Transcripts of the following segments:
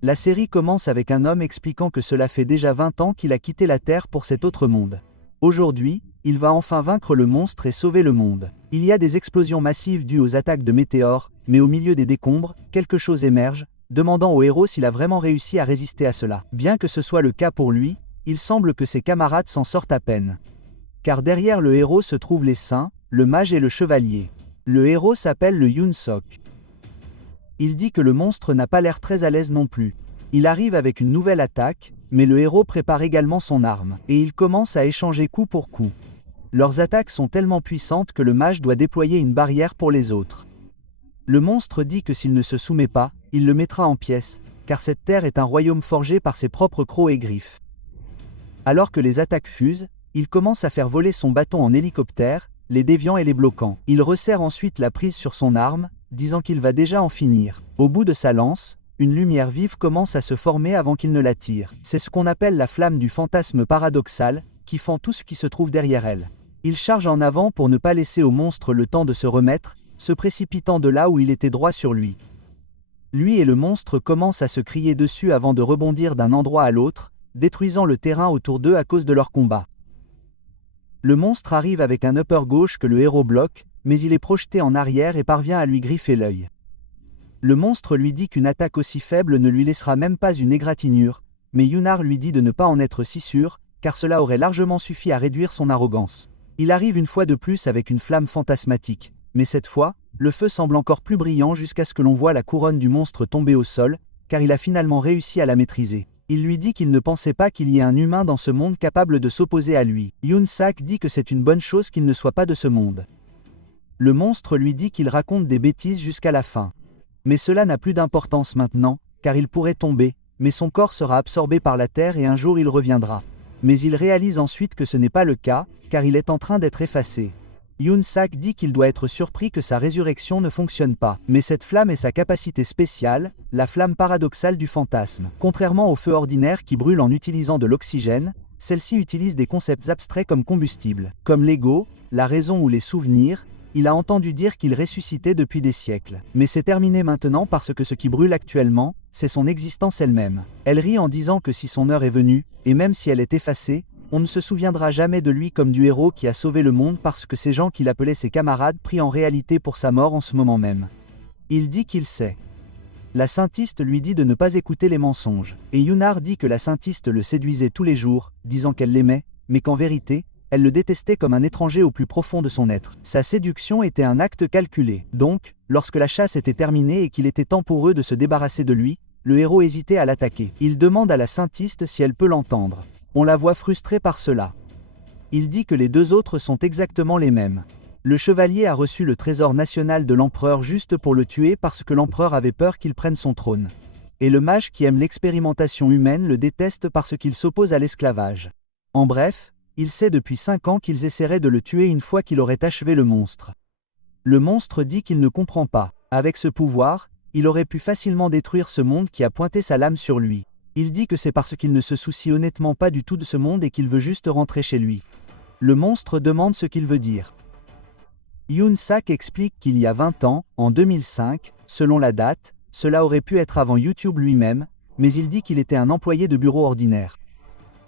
La série commence avec un homme expliquant que cela fait déjà 20 ans qu'il a quitté la Terre pour cet autre monde. Aujourd'hui, il va enfin vaincre le monstre et sauver le monde. Il y a des explosions massives dues aux attaques de météores, mais au milieu des décombres, quelque chose émerge, demandant au héros s'il a vraiment réussi à résister à cela. Bien que ce soit le cas pour lui, il semble que ses camarades s'en sortent à peine. Car derrière le héros se trouvent les saints, le mage et le chevalier. Le héros s'appelle le Yoon Sok. Il dit que le monstre n'a pas l'air très à l'aise non plus. Il arrive avec une nouvelle attaque, mais le héros prépare également son arme, et ils commencent à échanger coup pour coup. Leurs attaques sont tellement puissantes que le mage doit déployer une barrière pour les autres. Le monstre dit que s'il ne se soumet pas, il le mettra en pièces, car cette terre est un royaume forgé par ses propres crocs et griffes. Alors que les attaques fusent, il commence à faire voler son bâton en hélicoptère, les déviant et les bloquant. Il resserre ensuite la prise sur son arme, disant qu'il va déjà en finir. Au bout de sa lance, une lumière vive commence à se former avant qu'il ne la tire. C'est ce qu'on appelle la flamme du fantasme paradoxal, qui fend tout ce qui se trouve derrière elle. Il charge en avant pour ne pas laisser au monstre le temps de se remettre, se précipitant de là où il était droit sur lui. Lui et le monstre commencent à se crier dessus avant de rebondir d'un endroit à l'autre, détruisant le terrain autour d'eux à cause de leur combat. Le monstre arrive avec un upper gauche que le héros bloque, mais il est projeté en arrière et parvient à lui griffer l'œil. Le monstre lui dit qu'une attaque aussi faible ne lui laissera même pas une égratignure, mais Yunar lui dit de ne pas en être si sûr, car cela aurait largement suffi à réduire son arrogance. Il arrive une fois de plus avec une flamme fantasmatique, mais cette fois, le feu semble encore plus brillant jusqu'à ce que l'on voit la couronne du monstre tomber au sol, car il a finalement réussi à la maîtriser. Il lui dit qu'il ne pensait pas qu'il y ait un humain dans ce monde capable de s'opposer à lui. Yoon Sak dit que c'est une bonne chose qu'il ne soit pas de ce monde. Le monstre lui dit qu'il raconte des bêtises jusqu'à la fin. Mais cela n'a plus d'importance maintenant, car il pourrait tomber, mais son corps sera absorbé par la terre et un jour il reviendra. Mais il réalise ensuite que ce n'est pas le cas, car il est en train d'être effacé. Yoon Sak dit qu'il doit être surpris que sa résurrection ne fonctionne pas. Mais cette flamme est sa capacité spéciale, la flamme paradoxale du fantasme. Contrairement au feu ordinaire qui brûle en utilisant de l'oxygène, celle-ci utilise des concepts abstraits comme combustible. Comme l'ego, la raison ou les souvenirs, il a entendu dire qu'il ressuscitait depuis des siècles. Mais c'est terminé maintenant parce que ce qui brûle actuellement, c'est son existence elle-même. Elle rit en disant que si son heure est venue, et même si elle est effacée, on ne se souviendra jamais de lui comme du héros qui a sauvé le monde parce que ces gens qu'il appelait ses camarades prient en réalité pour sa mort en ce moment même. Il dit qu'il sait. La saintiste lui dit de ne pas écouter les mensonges. Et Yunar dit que la saintiste le séduisait tous les jours, disant qu'elle l'aimait, mais qu'en vérité, elle le détestait comme un étranger au plus profond de son être. Sa séduction était un acte calculé. Donc, lorsque la chasse était terminée et qu'il était temps pour eux de se débarrasser de lui, le héros hésitait à l'attaquer. Il demande à la saintiste si elle peut l'entendre. On la voit frustrée par cela. Il dit que les deux autres sont exactement les mêmes. Le chevalier a reçu le trésor national de l'empereur juste pour le tuer parce que l'empereur avait peur qu'il prenne son trône. Et le mage qui aime l'expérimentation humaine le déteste parce qu'il s'oppose à l'esclavage. En bref, il sait depuis 5 ans qu'ils essaieraient de le tuer une fois qu'il aurait achevé le monstre. Le monstre dit qu'il ne comprend pas. Avec ce pouvoir, il aurait pu facilement détruire ce monde qui a pointé sa lame sur lui. Il dit que c'est parce qu'il ne se soucie honnêtement pas du tout de ce monde et qu'il veut juste rentrer chez lui. Le monstre demande ce qu'il veut dire. Yoon Sak explique qu'il y a 20 ans, en 2005, selon la date, cela aurait pu être avant YouTube lui-même, mais il dit qu'il était un employé de bureau ordinaire.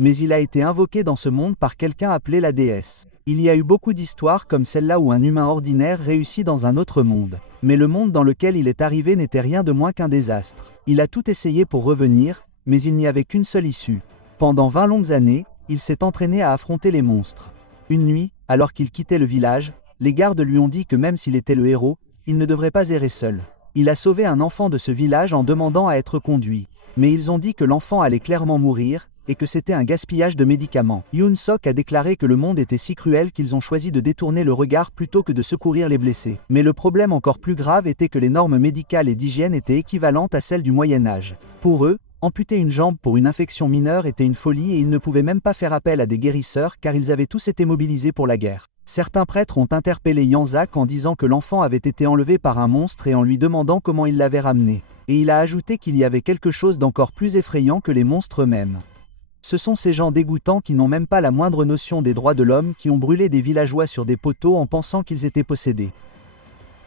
Mais il a été invoqué dans ce monde par quelqu'un appelé la déesse. Il y a eu beaucoup d'histoires comme celle-là où un humain ordinaire réussit dans un autre monde. Mais le monde dans lequel il est arrivé n'était rien de moins qu'un désastre. Il a tout essayé pour revenir, mais il n'y avait qu'une seule issue. Pendant 20 longues années, il s'est entraîné à affronter les monstres. Une nuit, alors qu'il quittait le village, les gardes lui ont dit que même s'il était le héros, il ne devrait pas errer seul. Il a sauvé un enfant de ce village en demandant à être conduit. Mais ils ont dit que l'enfant allait clairement mourir, et que c'était un gaspillage de médicaments. Yoon Sok a déclaré que le monde était si cruel qu'ils ont choisi de détourner le regard plutôt que de secourir les blessés. Mais le problème encore plus grave était que les normes médicales et d'hygiène étaient équivalentes à celles du Moyen-Âge. Pour eux, amputer une jambe pour une infection mineure était une folie et ils ne pouvaient même pas faire appel à des guérisseurs car ils avaient tous été mobilisés pour la guerre. Certains prêtres ont interpellé Yanzak en disant que l'enfant avait été enlevé par un monstre et en lui demandant comment il l'avait ramené. Et il a ajouté qu'il y avait quelque chose d'encore plus effrayant que les monstres eux-mêmes. Ce sont ces gens dégoûtants qui n'ont même pas la moindre notion des droits de l'homme qui ont brûlé des villageois sur des poteaux en pensant qu'ils étaient possédés.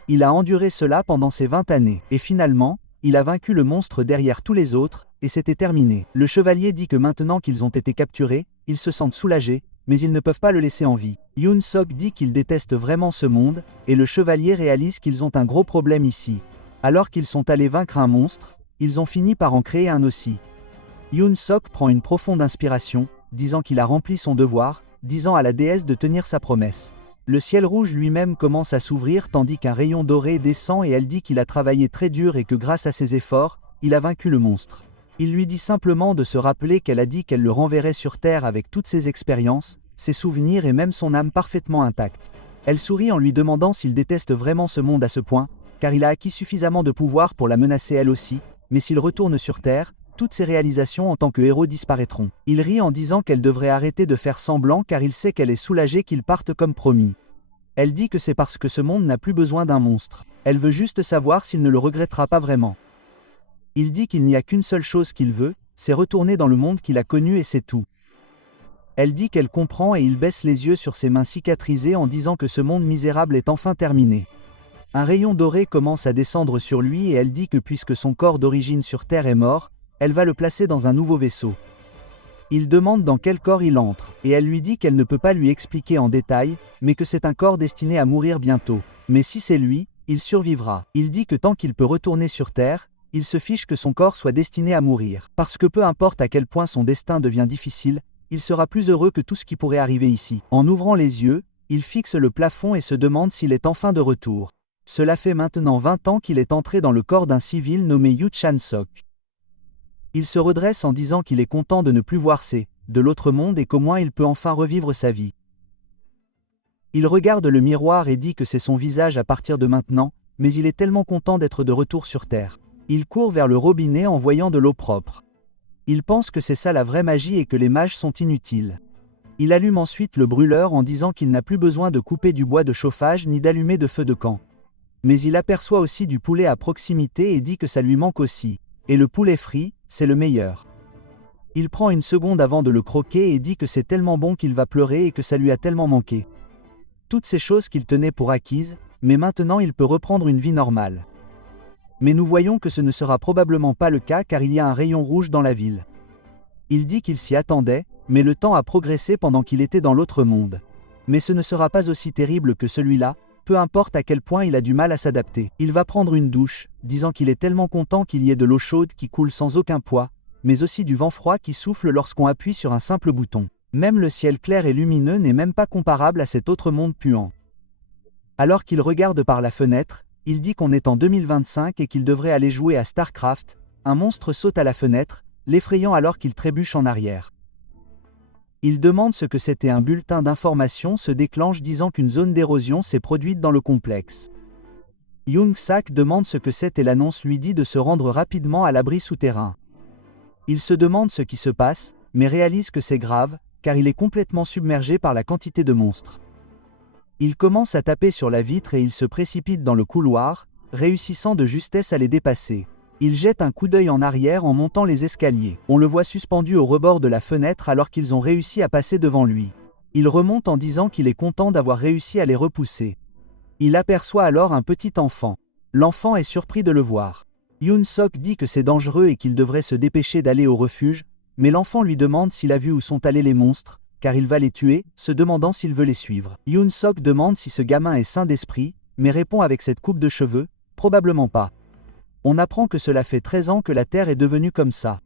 Il a enduré cela pendant ces 20 années, et finalement, il a vaincu le monstre derrière tous les autres, et c'était terminé. Le chevalier dit que maintenant qu'ils ont été capturés, ils se sentent soulagés, mais ils ne peuvent pas le laisser en vie. Yoon Sok dit qu'il déteste vraiment ce monde, et le chevalier réalise qu'ils ont un gros problème ici. Alors qu'ils sont allés vaincre un monstre, ils ont fini par en créer un aussi. Yoon Sok prend une profonde inspiration, disant qu'il a rempli son devoir, disant à la déesse de tenir sa promesse. Le ciel rouge lui-même commence à s'ouvrir tandis qu'un rayon doré descend et elle dit qu'il a travaillé très dur et que grâce à ses efforts, il a vaincu le monstre. Il lui dit simplement de se rappeler qu'elle a dit qu'elle le renverrait sur Terre avec toutes ses expériences, ses souvenirs et même son âme parfaitement intacte. Elle sourit en lui demandant s'il déteste vraiment ce monde à ce point, car il a acquis suffisamment de pouvoir pour la menacer elle aussi, mais s'il retourne sur Terre, toutes ses réalisations en tant que héros disparaîtront. Il rit en disant qu'elle devrait arrêter de faire semblant car il sait qu'elle est soulagée qu'il parte comme promis. Elle dit que c'est parce que ce monde n'a plus besoin d'un monstre. Elle veut juste savoir s'il ne le regrettera pas vraiment. Il dit qu'il n'y a qu'une seule chose qu'il veut, c'est retourner dans le monde qu'il a connu et c'est tout. Elle dit qu'elle comprend et il baisse les yeux sur ses mains cicatrisées en disant que ce monde misérable est enfin terminé. Un rayon doré commence à descendre sur lui et elle dit que puisque son corps d'origine sur Terre est mort, elle va le placer dans un nouveau vaisseau. Il demande dans quel corps il entre, et elle lui dit qu'elle ne peut pas lui expliquer en détail, mais que c'est un corps destiné à mourir bientôt. Mais si c'est lui, il survivra. Il dit que tant qu'il peut retourner sur Terre, il se fiche que son corps soit destiné à mourir. Parce que peu importe à quel point son destin devient difficile, il sera plus heureux que tout ce qui pourrait arriver ici. En ouvrant les yeux, il fixe le plafond et se demande s'il est enfin de retour. Cela fait maintenant 20 ans qu'il est entré dans le corps d'un civil nommé Yu Chan-sok. Il se redresse en disant qu'il est content de ne plus voir de l'autre monde et qu'au moins il peut enfin revivre sa vie. Il regarde le miroir et dit que c'est son visage à partir de maintenant, mais il est tellement content d'être de retour sur Terre. Il court vers le robinet en voyant de l'eau propre. Il pense que c'est ça la vraie magie et que les mages sont inutiles. Il allume ensuite le brûleur en disant qu'il n'a plus besoin de couper du bois de chauffage ni d'allumer de feu de camp. Mais il aperçoit aussi du poulet à proximité et dit que ça lui manque aussi. Et le poulet frit, c'est le meilleur. Il prend une seconde avant de le croquer et dit que c'est tellement bon qu'il va pleurer et que ça lui a tellement manqué. Toutes ces choses qu'il tenait pour acquises, mais maintenant il peut reprendre une vie normale. Mais nous voyons que ce ne sera probablement pas le cas car il y a un rayon rouge dans la ville. Il dit qu'il s'y attendait, mais le temps a progressé pendant qu'il était dans l'autre monde. Mais ce ne sera pas aussi terrible que celui-là, peu importe à quel point il a du mal à s'adapter. Il va prendre une douche, disant qu'il est tellement content qu'il y ait de l'eau chaude qui coule sans aucun poids, mais aussi du vent froid qui souffle lorsqu'on appuie sur un simple bouton. Même le ciel clair et lumineux n'est même pas comparable à cet autre monde puant. Alors qu'il regarde par la fenêtre, il dit qu'on est en 2025 et qu'il devrait aller jouer à StarCraft. Un monstre saute à la fenêtre, l'effrayant alors qu'il trébuche en arrière. Il demande ce que c'était. Un bulletin d'information se déclenche disant qu'une zone d'érosion s'est produite dans le complexe. Yoon Sak demande ce que c'est et l'annonce lui dit de se rendre rapidement à l'abri souterrain. Il se demande ce qui se passe, mais réalise que c'est grave, car il est complètement submergé par la quantité de monstres. Il commence à taper sur la vitre et il se précipite dans le couloir, réussissant de justesse à les dépasser. Il jette un coup d'œil en arrière en montant les escaliers. On le voit suspendu au rebord de la fenêtre alors qu'ils ont réussi à passer devant lui. Il remonte en disant qu'il est content d'avoir réussi à les repousser. Il aperçoit alors un petit enfant. L'enfant est surpris de le voir. Yoon Sok dit que c'est dangereux et qu'il devrait se dépêcher d'aller au refuge, mais l'enfant lui demande s'il a vu où sont allés les monstres, car il va les tuer, se demandant s'il veut les suivre. Yoon Sok demande si ce gamin est sain d'esprit, mais répond avec cette coupe de cheveux, probablement pas. On apprend que cela fait 13 ans que la Terre est devenue comme ça.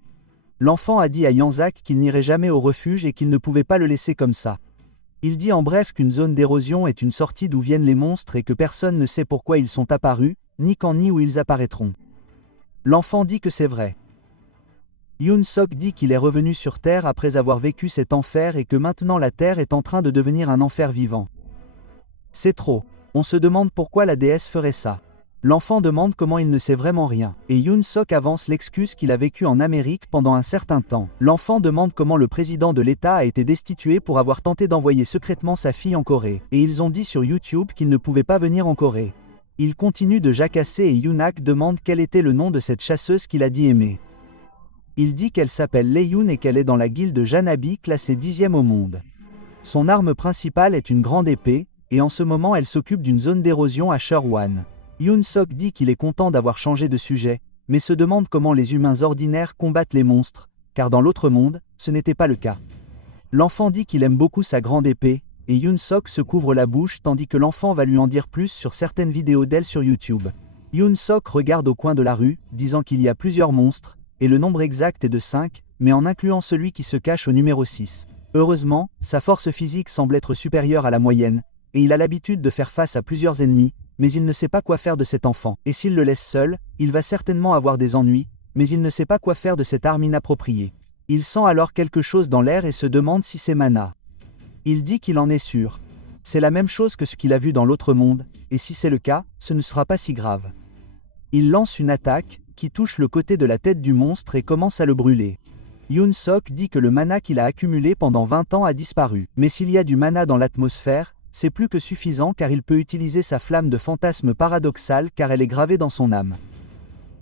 L'enfant a dit à Yanzak qu'il n'irait jamais au refuge et qu'il ne pouvait pas le laisser comme ça. Il dit en bref qu'une zone d'érosion est une sortie d'où viennent les monstres et que personne ne sait pourquoi ils sont apparus, ni quand ni où ils apparaîtront. L'enfant dit que c'est vrai. Yoon Sok dit qu'il est revenu sur Terre après avoir vécu cet enfer et que maintenant la Terre est en train de devenir un enfer vivant. C'est trop. On se demande pourquoi la déesse ferait ça. L'enfant demande comment il ne sait vraiment rien, et Yoon Sok avance l'excuse qu'il a vécu en Amérique pendant un certain temps. L'enfant demande comment le président de l'État a été destitué pour avoir tenté d'envoyer secrètement sa fille en Corée, et ils ont dit sur YouTube qu'il ne pouvait pas venir en Corée. Il continue de jacasser et Yoonak demande quel était le nom de cette chasseuse qu'il a dit aimer. Il dit qu'elle s'appelle Lee-yoon et qu'elle est dans la guilde Janabi classée 10e au monde. Son arme principale est une grande épée, et en ce moment elle s'occupe d'une zone d'érosion à Sherwan. Yoon Sok dit qu'il est content d'avoir changé de sujet, mais se demande comment les humains ordinaires combattent les monstres, car dans l'autre monde, ce n'était pas le cas. L'enfant dit qu'il aime beaucoup sa grande épée, et Yoon-sok se couvre la bouche tandis que l'enfant va lui en dire plus sur certaines vidéos d'elle sur YouTube. Yoon-sok regarde au coin de la rue, disant qu'il y a plusieurs monstres, et le nombre exact est de 5, mais en incluant celui qui se cache au numéro 6. Heureusement, sa force physique semble être supérieure à la moyenne, et il a l'habitude de faire face à plusieurs ennemis, mais il ne sait pas quoi faire de cet enfant. Et s'il le laisse seul, il va certainement avoir des ennuis, mais il ne sait pas quoi faire de cette arme inappropriée. Il sent alors quelque chose dans l'air et se demande si c'est Mana. Il dit qu'il en est sûr. C'est la même chose que ce qu'il a vu dans l'autre monde, et si c'est le cas, ce ne sera pas si grave. Il lance une attaque, qui touche le côté de la tête du monstre et commence à le brûler. Yoon-sok dit que le mana qu'il a accumulé pendant 20 ans a disparu. Mais s'il y a du mana dans l'atmosphère, c'est plus que suffisant car il peut utiliser sa flamme de fantasme paradoxale car elle est gravée dans son âme.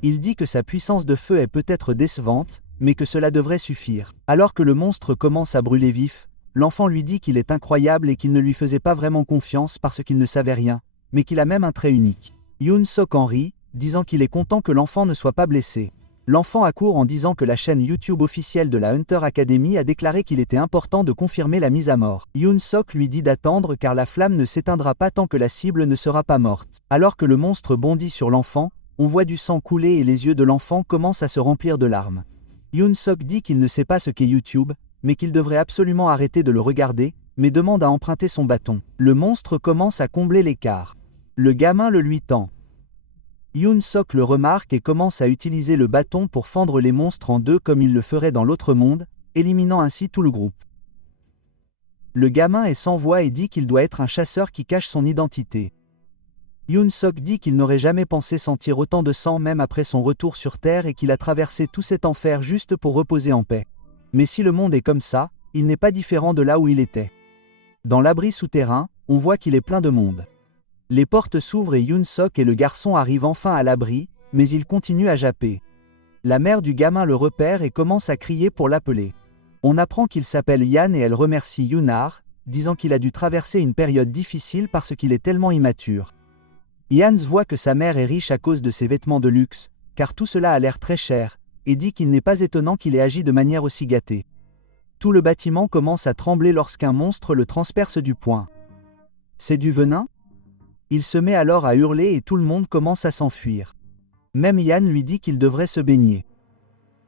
Il dit que sa puissance de feu est peut-être décevante, mais que cela devrait suffire. Alors que le monstre commence à brûler vif, l'enfant lui dit qu'il est incroyable et qu'il ne lui faisait pas vraiment confiance parce qu'il ne savait rien, mais qu'il a même un trait unique. Yoon-sok en rit, disant qu'il est content que l'enfant ne soit pas blessé. L'enfant accourt en disant que la chaîne YouTube officielle de la Hunter Academy a déclaré qu'il était important de confirmer la mise à mort. Yoon-sok lui dit d'attendre car la flamme ne s'éteindra pas tant que la cible ne sera pas morte. Alors que le monstre bondit sur l'enfant, on voit du sang couler et les yeux de l'enfant commencent à se remplir de larmes. Yoon-sok dit qu'il ne sait pas ce qu'est YouTube, mais qu'il devrait absolument arrêter de le regarder, mais demande à emprunter son bâton. Le monstre commence à combler l'écart. Le gamin le lui tend. Yoon-sok le remarque et commence à utiliser le bâton pour fendre les monstres en deux comme il le ferait dans l'autre monde, éliminant ainsi tout le groupe. Le gamin est sans voix et dit qu'il doit être un chasseur qui cache son identité. Yoon-sok dit qu'il n'aurait jamais pensé sentir autant de sang même après son retour sur Terre et qu'il a traversé tout cet enfer juste pour reposer en paix. Mais si le monde est comme ça, il n'est pas différent de là où il était. Dans l'abri souterrain, on voit qu'il est plein de monde. Les portes s'ouvrent et Yoon-sok et le garçon arrivent enfin à l'abri, mais il continue à japper. La mère du gamin le repère et commence à crier pour l'appeler. On apprend qu'il s'appelle Yan et elle remercie Yoonar, disant qu'il a dû traverser une période difficile parce qu'il est tellement immature. Yan voit que sa mère est riche à cause de ses vêtements de luxe, car tout cela a l'air très cher, et dit qu'il n'est pas étonnant qu'il ait agi de manière aussi gâtée. Tout le bâtiment commence à trembler lorsqu'un monstre le transperce du poing. C'est du venin ? Il se met alors à hurler et tout le monde commence à s'enfuir. Même Yan lui dit qu'il devrait se baigner.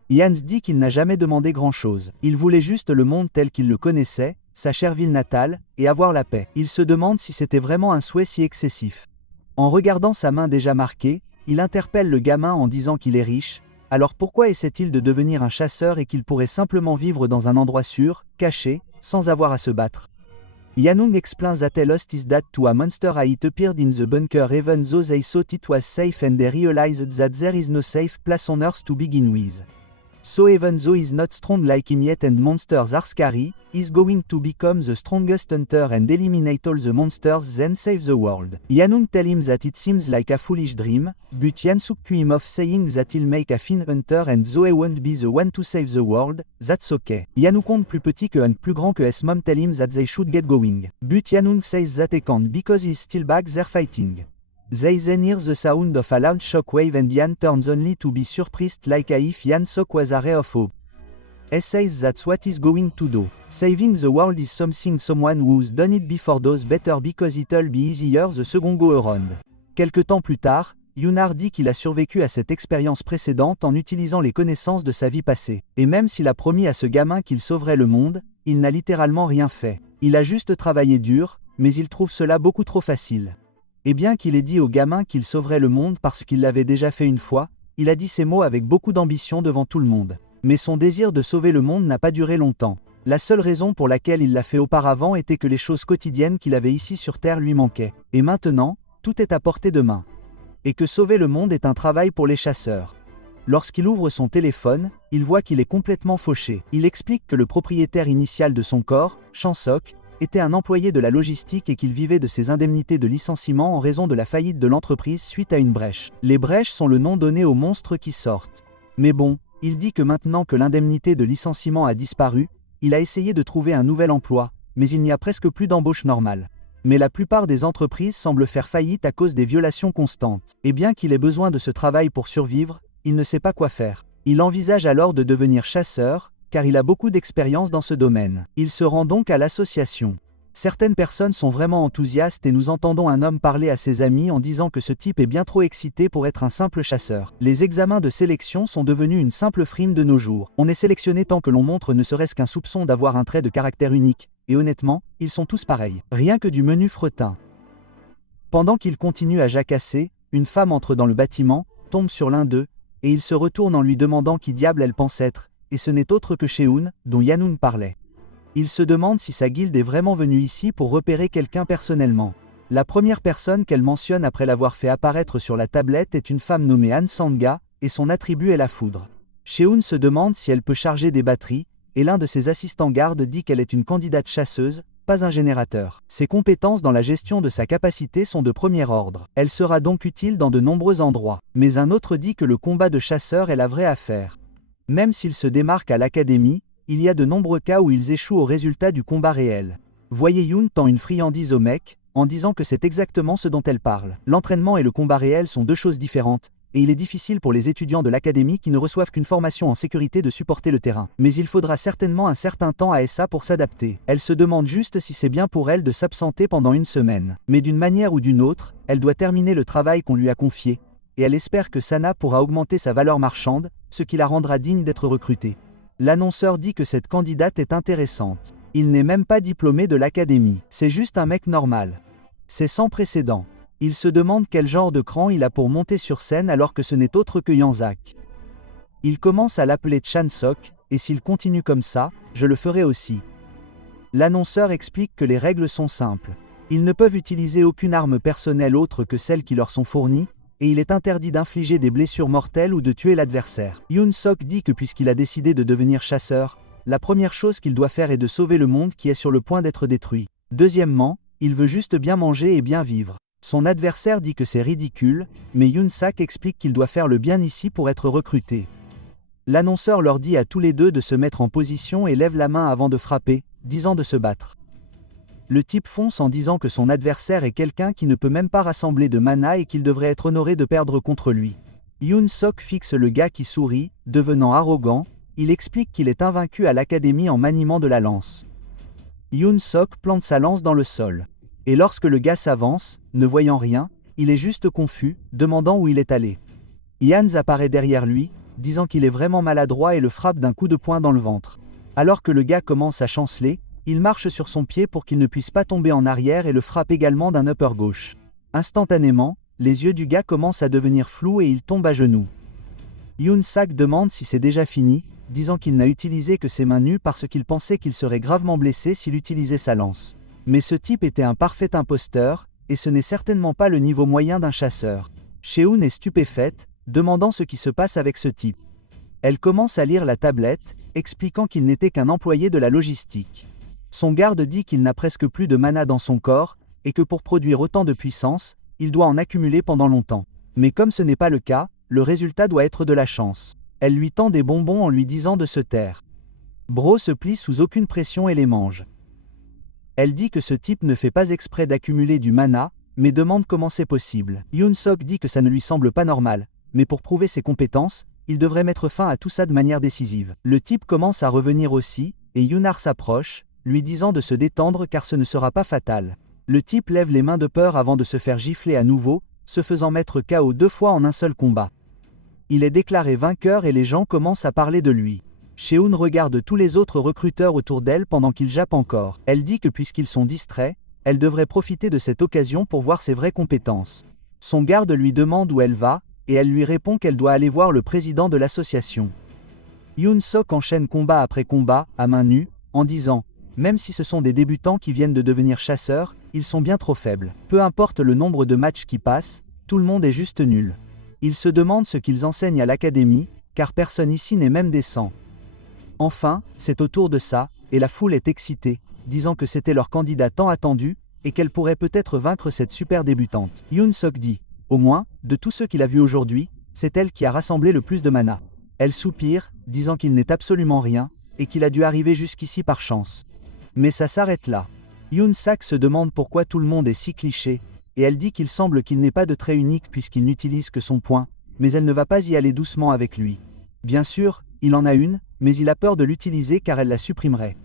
Yan dit qu'il n'a jamais demandé grand-chose. Il voulait juste le monde tel qu'il le connaissait, sa chère ville natale, et avoir la paix. Il se demande si c'était vraiment un souhait si excessif. En regardant sa main déjà marquée, il interpelle le gamin en disant qu'il est riche, alors pourquoi essaie-t-il de devenir un chasseur et qu'il pourrait simplement vivre dans un endroit sûr, caché, sans avoir à se battre? Yanung explains that a lost is that to a monster it appeared in the bunker even though they thought it was safe and they realized that there is no safe place on Earth to begin with. So even though he's not strong like him yet and monsters are scary, he's going to become the strongest hunter and eliminate all the monsters then save the world. Yanung tell him that it seems like a foolish dream, but Yansuk cue him off saying that he'll make a fine hunter and though he won't be the one to save the world, that's okay. Yanukong plus petit que Hun plus grand que S mom tell him that they should get going. But Yanung says that he can't because he's still back there fighting. They then hear the sound of a loud shockwave and Yan turns only to be surprised like if Yansok was a ray of hope. He says that's what he's going to do. Saving the world is something someone who's done it before does better because it'll be easier the second go around. Quelque temps plus tard, Yoonar dit qu'il a survécu à cette expérience précédente en utilisant les connaissances de sa vie passée. Et même s'il a promis à ce gamin qu'il sauverait le monde, il n'a littéralement rien fait. Il a juste travaillé dur, mais il trouve cela beaucoup trop facile. Et bien qu'il ait dit au gamin qu'il sauverait le monde parce qu'il l'avait déjà fait une fois, il a dit ces mots avec beaucoup d'ambition devant tout le monde. Mais son désir de sauver le monde n'a pas duré longtemps. La seule raison pour laquelle il l'a fait auparavant était que les choses quotidiennes qu'il avait ici sur Terre lui manquaient. Et maintenant, tout est à portée de main. Et que sauver le monde est un travail pour les chasseurs. Lorsqu'il ouvre son téléphone, il voit qu'il est complètement fauché. Il explique que le propriétaire initial de son corps, Chansok, était un employé de la logistique et qu'il vivait de ses indemnités de licenciement en raison de la faillite de l'entreprise suite à une brèche. Les brèches sont le nom donné aux monstres qui sortent. Mais bon, il dit que maintenant que l'indemnité de licenciement a disparu, il a essayé de trouver un nouvel emploi, mais il n'y a presque plus d'embauche normale. Mais la plupart des entreprises semblent faire faillite à cause des violations constantes. Et bien qu'il ait besoin de ce travail pour survivre, il ne sait pas quoi faire. Il envisage alors de devenir chasseur, car il a beaucoup d'expérience dans ce domaine. Il se rend donc à l'association. Certaines personnes sont vraiment enthousiastes et nous entendons un homme parler à ses amis en disant que ce type est bien trop excité pour être un simple chasseur. Les examens de sélection sont devenus une simple frime de nos jours. On est sélectionné tant que l'on montre ne serait-ce qu'un soupçon d'avoir un trait de caractère unique, et honnêtement, ils sont tous pareils. Rien que du menu fretin. Pendant qu'il continue à jacasser, une femme entre dans le bâtiment, tombe sur l'un d'eux, et il se retourne en lui demandant qui diable elle pense être, et ce n'est autre que Cheun, dont Yanoun parlait. Il se demande si sa guilde est vraiment venue ici pour repérer quelqu'un personnellement. La première personne qu'elle mentionne après l'avoir fait apparaître sur la tablette est une femme nommée Han Sanga, et son attribut est la foudre. Cheun se demande si elle peut charger des batteries, et l'un de ses assistants gardes dit qu'elle est une candidate chasseuse, pas un générateur. Ses compétences dans la gestion de sa capacité sont de premier ordre. Elle sera donc utile dans de nombreux endroits. Mais un autre dit que le combat de chasseur est la vraie affaire. Même s'ils se démarquent à l'académie, il y a de nombreux cas où ils échouent au résultat du combat réel. Voyez Yoon tend une friandise au mec, en disant que c'est exactement ce dont elle parle. L'entraînement et le combat réel sont deux choses différentes, et il est difficile pour les étudiants de l'académie qui ne reçoivent qu'une formation en sécurité de supporter le terrain. Mais il faudra certainement un certain temps à SA pour s'adapter. Elle se demande juste si c'est bien pour elle de s'absenter pendant une semaine. Mais d'une manière ou d'une autre, elle doit terminer le travail qu'on lui a confié, et elle espère que Sana pourra augmenter sa valeur marchande, ce qui la rendra digne d'être recrutée. L'annonceur dit que cette candidate est intéressante. Il n'est même pas diplômé de l'académie. C'est juste un mec normal. C'est sans précédent. Il se demande quel genre de cran il a pour monter sur scène alors que ce n'est autre que Yanzak. Il commence à l'appeler Chansok, et s'il continue comme ça, je le ferai aussi. L'annonceur explique que les règles sont simples. Ils ne peuvent utiliser aucune arme personnelle autre que celles qui leur sont fournies, et il est interdit d'infliger des blessures mortelles ou de tuer l'adversaire. Yoon Sok dit que puisqu'il a décidé de devenir chasseur, la première chose qu'il doit faire est de sauver le monde qui est sur le point d'être détruit. Deuxièmement, il veut juste bien manger et bien vivre. Son adversaire dit que c'est ridicule, mais Yoon Sak explique qu'il doit faire le bien ici pour être recruté. L'annonceur leur dit à tous les deux de se mettre en position et lève la main avant de frapper, disant de se battre. Le type fonce en disant que son adversaire est quelqu'un qui ne peut même pas rassembler de mana et qu'il devrait être honoré de perdre contre lui. Yoon Sok fixe le gars qui sourit, devenant arrogant, il explique qu'il est invaincu à l'académie en maniement de la lance. Yoon Sok plante sa lance dans le sol. Et lorsque le gars s'avance, ne voyant rien, il est juste confus, demandant où il est allé. Yans apparaît derrière lui, disant qu'il est vraiment maladroit et le frappe d'un coup de poing dans le ventre. Alors que le gars commence à chanceler, il marche sur son pied pour qu'il ne puisse pas tomber en arrière et le frappe également d'un upper gauche. Instantanément, les yeux du gars commencent à devenir flous et il tombe à genoux. Yoon Sak demande si c'est déjà fini, disant qu'il n'a utilisé que ses mains nues parce qu'il pensait qu'il serait gravement blessé s'il utilisait sa lance. Mais ce type était un parfait imposteur, et ce n'est certainement pas le niveau moyen d'un chasseur. Cheun est stupéfaite, demandant ce qui se passe avec ce type. Elle commence à lire la tablette, expliquant qu'il n'était qu'un employé de la logistique. Son garde dit qu'il n'a presque plus de mana dans son corps, et que pour produire autant de puissance, il doit en accumuler pendant longtemps. Mais comme ce n'est pas le cas, le résultat doit être de la chance. Elle lui tend des bonbons en lui disant de se taire. Bro se plie sous aucune pression et les mange. Elle dit que ce type ne fait pas exprès d'accumuler du mana, mais demande comment c'est possible. Yoon Sok dit que ça ne lui semble pas normal, mais pour prouver ses compétences, il devrait mettre fin à tout ça de manière décisive. Le type commence à revenir aussi, et Yoonar s'approche, lui disant de se détendre car ce ne sera pas fatal. Le type lève les mains de peur avant de se faire gifler à nouveau, se faisant mettre KO 2 fois en un seul combat. Il est déclaré vainqueur et les gens commencent à parler de lui. Cheun regarde tous les autres recruteurs autour d'elle pendant qu'ils jappent encore. Elle dit que puisqu'ils sont distraits, elle devrait profiter de cette occasion pour voir ses vraies compétences. Son garde lui demande où elle va, et elle lui répond qu'elle doit aller voir le président de l'association. Yoon Sok enchaîne combat après combat, à main nue, en disant « Même si ce sont des débutants qui viennent de devenir chasseurs, ils sont bien trop faibles. Peu importe le nombre de matchs qui passent, tout le monde est juste nul. » Il se demande ce qu'ils enseignent à l'académie, car personne ici n'est même décent. Enfin, c'est au tour de ça, et la foule est excitée, disant que c'était leur candidat tant attendu, et qu'elle pourrait peut-être vaincre cette super débutante. Yoon Sok dit « Au moins, de tous ceux qu'il a vus aujourd'hui, c'est elle qui a rassemblé le plus de mana. » Elle soupire, disant qu'il n'est absolument rien, et qu'il a dû arriver jusqu'ici par chance. Mais ça s'arrête là. Yoon Sak se demande pourquoi tout le monde est si cliché, et elle dit qu'il semble qu'il n'ait pas de trait unique puisqu'il n'utilise que son poing, mais elle ne va pas y aller doucement avec lui. Bien sûr, il en a une, mais il a peur de l'utiliser car elle la supprimerait.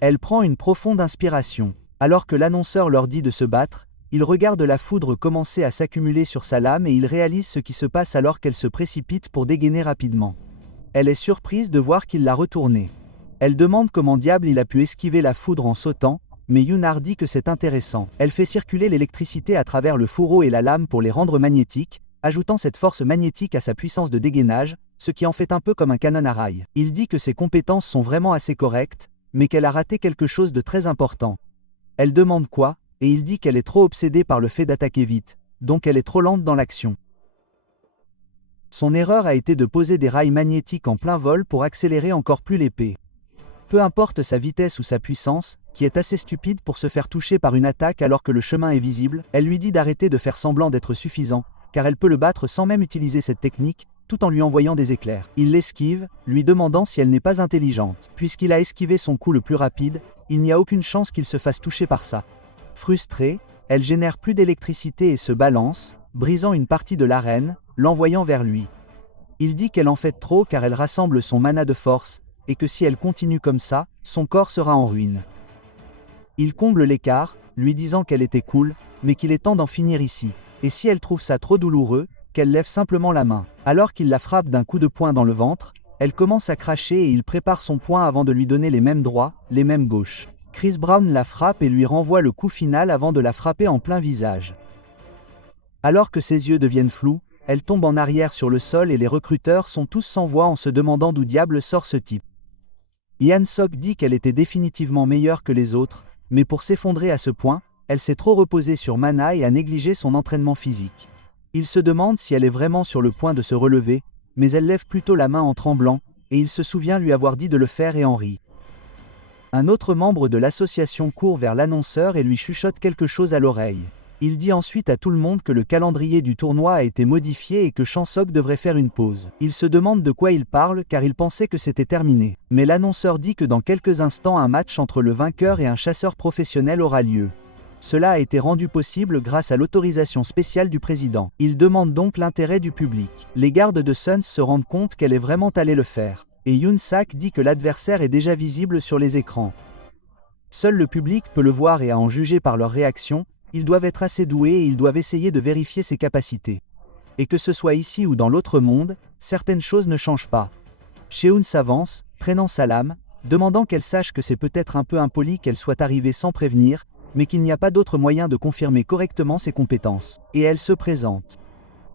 Elle prend une profonde inspiration. Alors que l'annonceur leur dit de se battre, il regarde la foudre commencer à s'accumuler sur sa lame et il réalise ce qui se passe alors qu'elle se précipite pour dégainer rapidement. Elle est surprise de voir qu'il l'a retournée. Elle demande comment diable il a pu esquiver la foudre en sautant, mais Yunar dit que c'est intéressant. Elle fait circuler l'électricité à travers le fourreau et la lame pour les rendre magnétiques, ajoutant cette force magnétique à sa puissance de dégainage, ce qui en fait un peu comme un canon à rail. Il dit que ses compétences sont vraiment assez correctes, mais qu'elle a raté quelque chose de très important. Elle demande quoi, et il dit qu'elle est trop obsédée par le fait d'attaquer vite, donc elle est trop lente dans l'action. Son erreur a été de poser des rails magnétiques en plein vol pour accélérer encore plus l'épée. Peu importe sa vitesse ou sa puissance, qui est assez stupide pour se faire toucher par une attaque alors que le chemin est visible, elle lui dit d'arrêter de faire semblant d'être suffisant, car elle peut le battre sans même utiliser cette technique, tout en lui envoyant des éclairs. Il l'esquive, lui demandant si elle n'est pas intelligente. Puisqu'il a esquivé son coup le plus rapide, il n'y a aucune chance qu'il se fasse toucher par ça. Frustrée, elle génère plus d'électricité et se balance, brisant une partie de l'arène, l'envoyant vers lui. Il dit qu'elle en fait trop car elle rassemble son mana de force, et que si elle continue comme ça, son corps sera en ruine. Il comble l'écart, lui disant qu'elle était cool, mais qu'il est temps d'en finir ici. Et si elle trouve ça trop douloureux, qu'elle lève simplement la main. Alors qu'il la frappe d'un coup de poing dans le ventre, elle commence à cracher et il prépare son poing avant de lui donner les mêmes droits, les mêmes gauches. Chris Brown la frappe et lui renvoie le coup final avant de la frapper en plein visage. Alors que ses yeux deviennent flous, elle tombe en arrière sur le sol et les recruteurs sont tous sans voix en se demandant d'où diable sort ce type. Ian Sok dit qu'elle était définitivement meilleure que les autres, mais pour s'effondrer à ce point, elle s'est trop reposée sur mana et a négligé son entraînement physique. Il se demande si elle est vraiment sur le point de se relever, mais elle lève plutôt la main en tremblant, et il se souvient lui avoir dit de le faire et en rit. Un autre membre de l'association court vers l'annonceur et lui chuchote quelque chose à l'oreille. Il dit ensuite à tout le monde que le calendrier du tournoi a été modifié et que Chansok devrait faire une pause. Il se demande de quoi il parle car il pensait que c'était terminé. Mais l'annonceur dit que dans quelques instants un match entre le vainqueur et un chasseur professionnel aura lieu. Cela a été rendu possible grâce à l'autorisation spéciale du président. Il demande donc l'intérêt du public. Les gardes de Suns se rendent compte qu'elle est vraiment allée le faire. Et Yoon Sak dit que l'adversaire est déjà visible sur les écrans. Seul le public peut le voir et à en juger par leur réaction, ils doivent être assez doués et ils doivent essayer de vérifier ses capacités. Et que ce soit ici ou dans l'autre monde, certaines choses ne changent pas. Cheon s'avance, traînant sa lame, demandant qu'elle sache que c'est peut-être un peu impoli qu'elle soit arrivée sans prévenir, mais qu'il n'y a pas d'autre moyen de confirmer correctement ses compétences. Et elle se présente.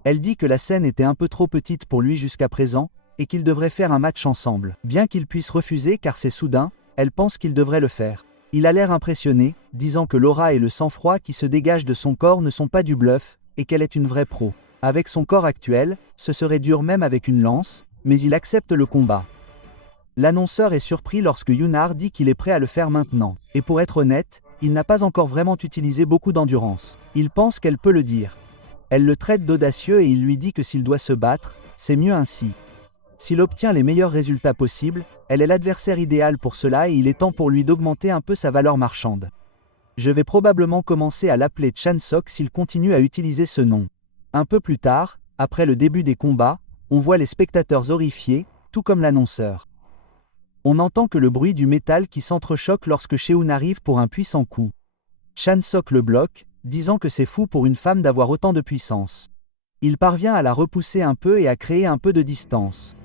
Elle dit que la scène était un peu trop petite pour lui jusqu'à présent, et qu'ils devraient faire un match ensemble. Bien qu'il puisse refuser car c'est soudain, elle pense qu'il devrait le faire. Il a l'air impressionné, disant que l'aura et le sang-froid qui se dégagent de son corps ne sont pas du bluff, et qu'elle est une vraie pro. Avec son corps actuel, ce serait dur même avec une lance, mais il accepte le combat. L'annonceur est surpris lorsque Yunar dit qu'il est prêt à le faire maintenant. Et pour être honnête, il n'a pas encore vraiment utilisé beaucoup d'endurance. Il pense qu'elle peut le dire. Elle le traite d'audacieux et il lui dit que s'il doit se battre, c'est mieux ainsi. S'il obtient les meilleurs résultats possibles, elle est l'adversaire idéal pour cela et il est temps pour lui d'augmenter un peu sa valeur marchande. Je vais probablement commencer à l'appeler Chansok s'il continue à utiliser ce nom. Un peu plus tard, après le début des combats, on voit les spectateurs horrifiés, tout comme l'annonceur. On n'entend que le bruit du métal qui s'entrechoque lorsque Cheon arrive pour un puissant coup. Chansok le bloque, disant que c'est fou pour une femme d'avoir autant de puissance. Il parvient à la repousser un peu et à créer un peu de distance.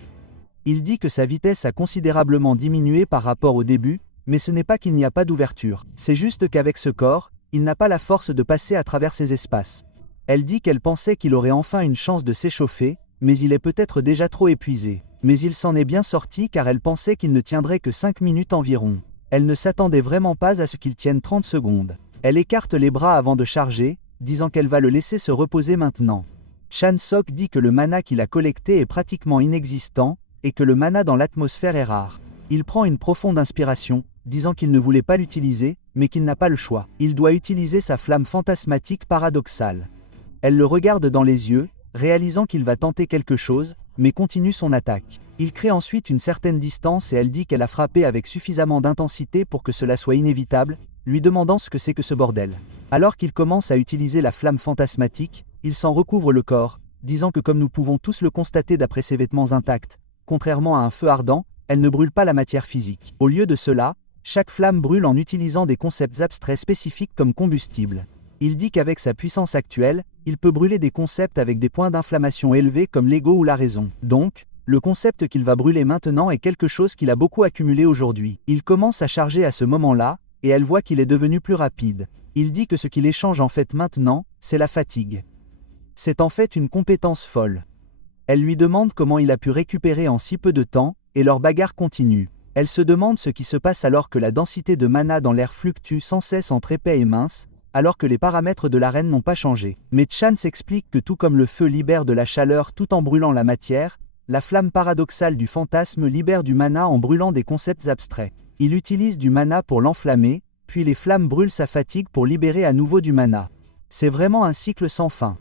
Il dit que sa vitesse a considérablement diminué par rapport au début, mais ce n'est pas qu'il n'y a pas d'ouverture. C'est juste qu'avec ce corps, il n'a pas la force de passer à travers ces espaces. Elle dit qu'elle pensait qu'il aurait enfin une chance de s'échauffer, mais il est peut-être déjà trop épuisé. Mais il s'en est bien sorti car elle pensait qu'il ne tiendrait que 5 minutes environ. Elle ne s'attendait vraiment pas à ce qu'il tienne 30 secondes. Elle écarte les bras avant de charger, disant qu'elle va le laisser se reposer maintenant. Chansok dit que le mana qu'il a collecté est pratiquement inexistant, et que le mana dans l'atmosphère est rare. Il prend une profonde inspiration, disant qu'il ne voulait pas l'utiliser, mais qu'il n'a pas le choix. Il doit utiliser sa flamme fantasmatique paradoxale. Elle le regarde dans les yeux, réalisant qu'il va tenter quelque chose, mais continue son attaque. Il crée ensuite une certaine distance et elle dit qu'elle a frappé avec suffisamment d'intensité pour que cela soit inévitable, lui demandant ce que c'est que ce bordel. Alors qu'il commence à utiliser la flamme fantasmatique, il s'en recouvre le corps, disant que comme nous pouvons tous le constater d'après ses vêtements intacts, contrairement à un feu ardent, elle ne brûle pas la matière physique. Au lieu de cela, chaque flamme brûle en utilisant des concepts abstraits spécifiques comme combustible. Il dit qu'avec sa puissance actuelle, il peut brûler des concepts avec des points d'inflammation élevés comme l'ego ou la raison. Donc, le concept qu'il va brûler maintenant est quelque chose qu'il a beaucoup accumulé aujourd'hui. Il commence à charger à ce moment-là, et elle voit qu'il est devenu plus rapide. Il dit que ce qu'il échange en fait maintenant, c'est la fatigue. C'est en fait une compétence folle. Elle lui demande comment il a pu récupérer en si peu de temps, et leur bagarre continue. Elle se demande ce qui se passe alors que la densité de mana dans l'air fluctue sans cesse entre épais et mince, alors que les paramètres de l'arène n'ont pas changé. Mais Chan s'explique que tout comme le feu libère de la chaleur tout en brûlant la matière, la flamme paradoxale du fantasme libère du mana en brûlant des concepts abstraits. Il utilise du mana pour l'enflammer, puis les flammes brûlent sa fatigue pour libérer à nouveau du mana. C'est vraiment un cycle sans fin.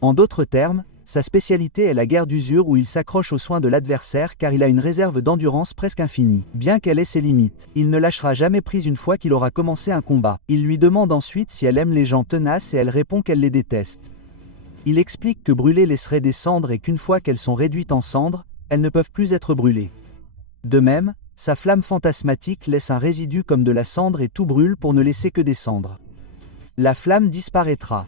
En d'autres termes, sa spécialité est la guerre d'usure où il s'accroche aux soins de l'adversaire car il a une réserve d'endurance presque infinie. Bien qu'elle ait ses limites, il ne lâchera jamais prise une fois qu'il aura commencé un combat. Il lui demande ensuite si elle aime les gens tenaces et elle répond qu'elle les déteste. Il explique que brûler laisserait des cendres et qu'une fois qu'elles sont réduites en cendres, elles ne peuvent plus être brûlées. De même, sa flamme fantasmatique laisse un résidu comme de la cendre et tout brûle pour ne laisser que des cendres. La flamme disparaîtra.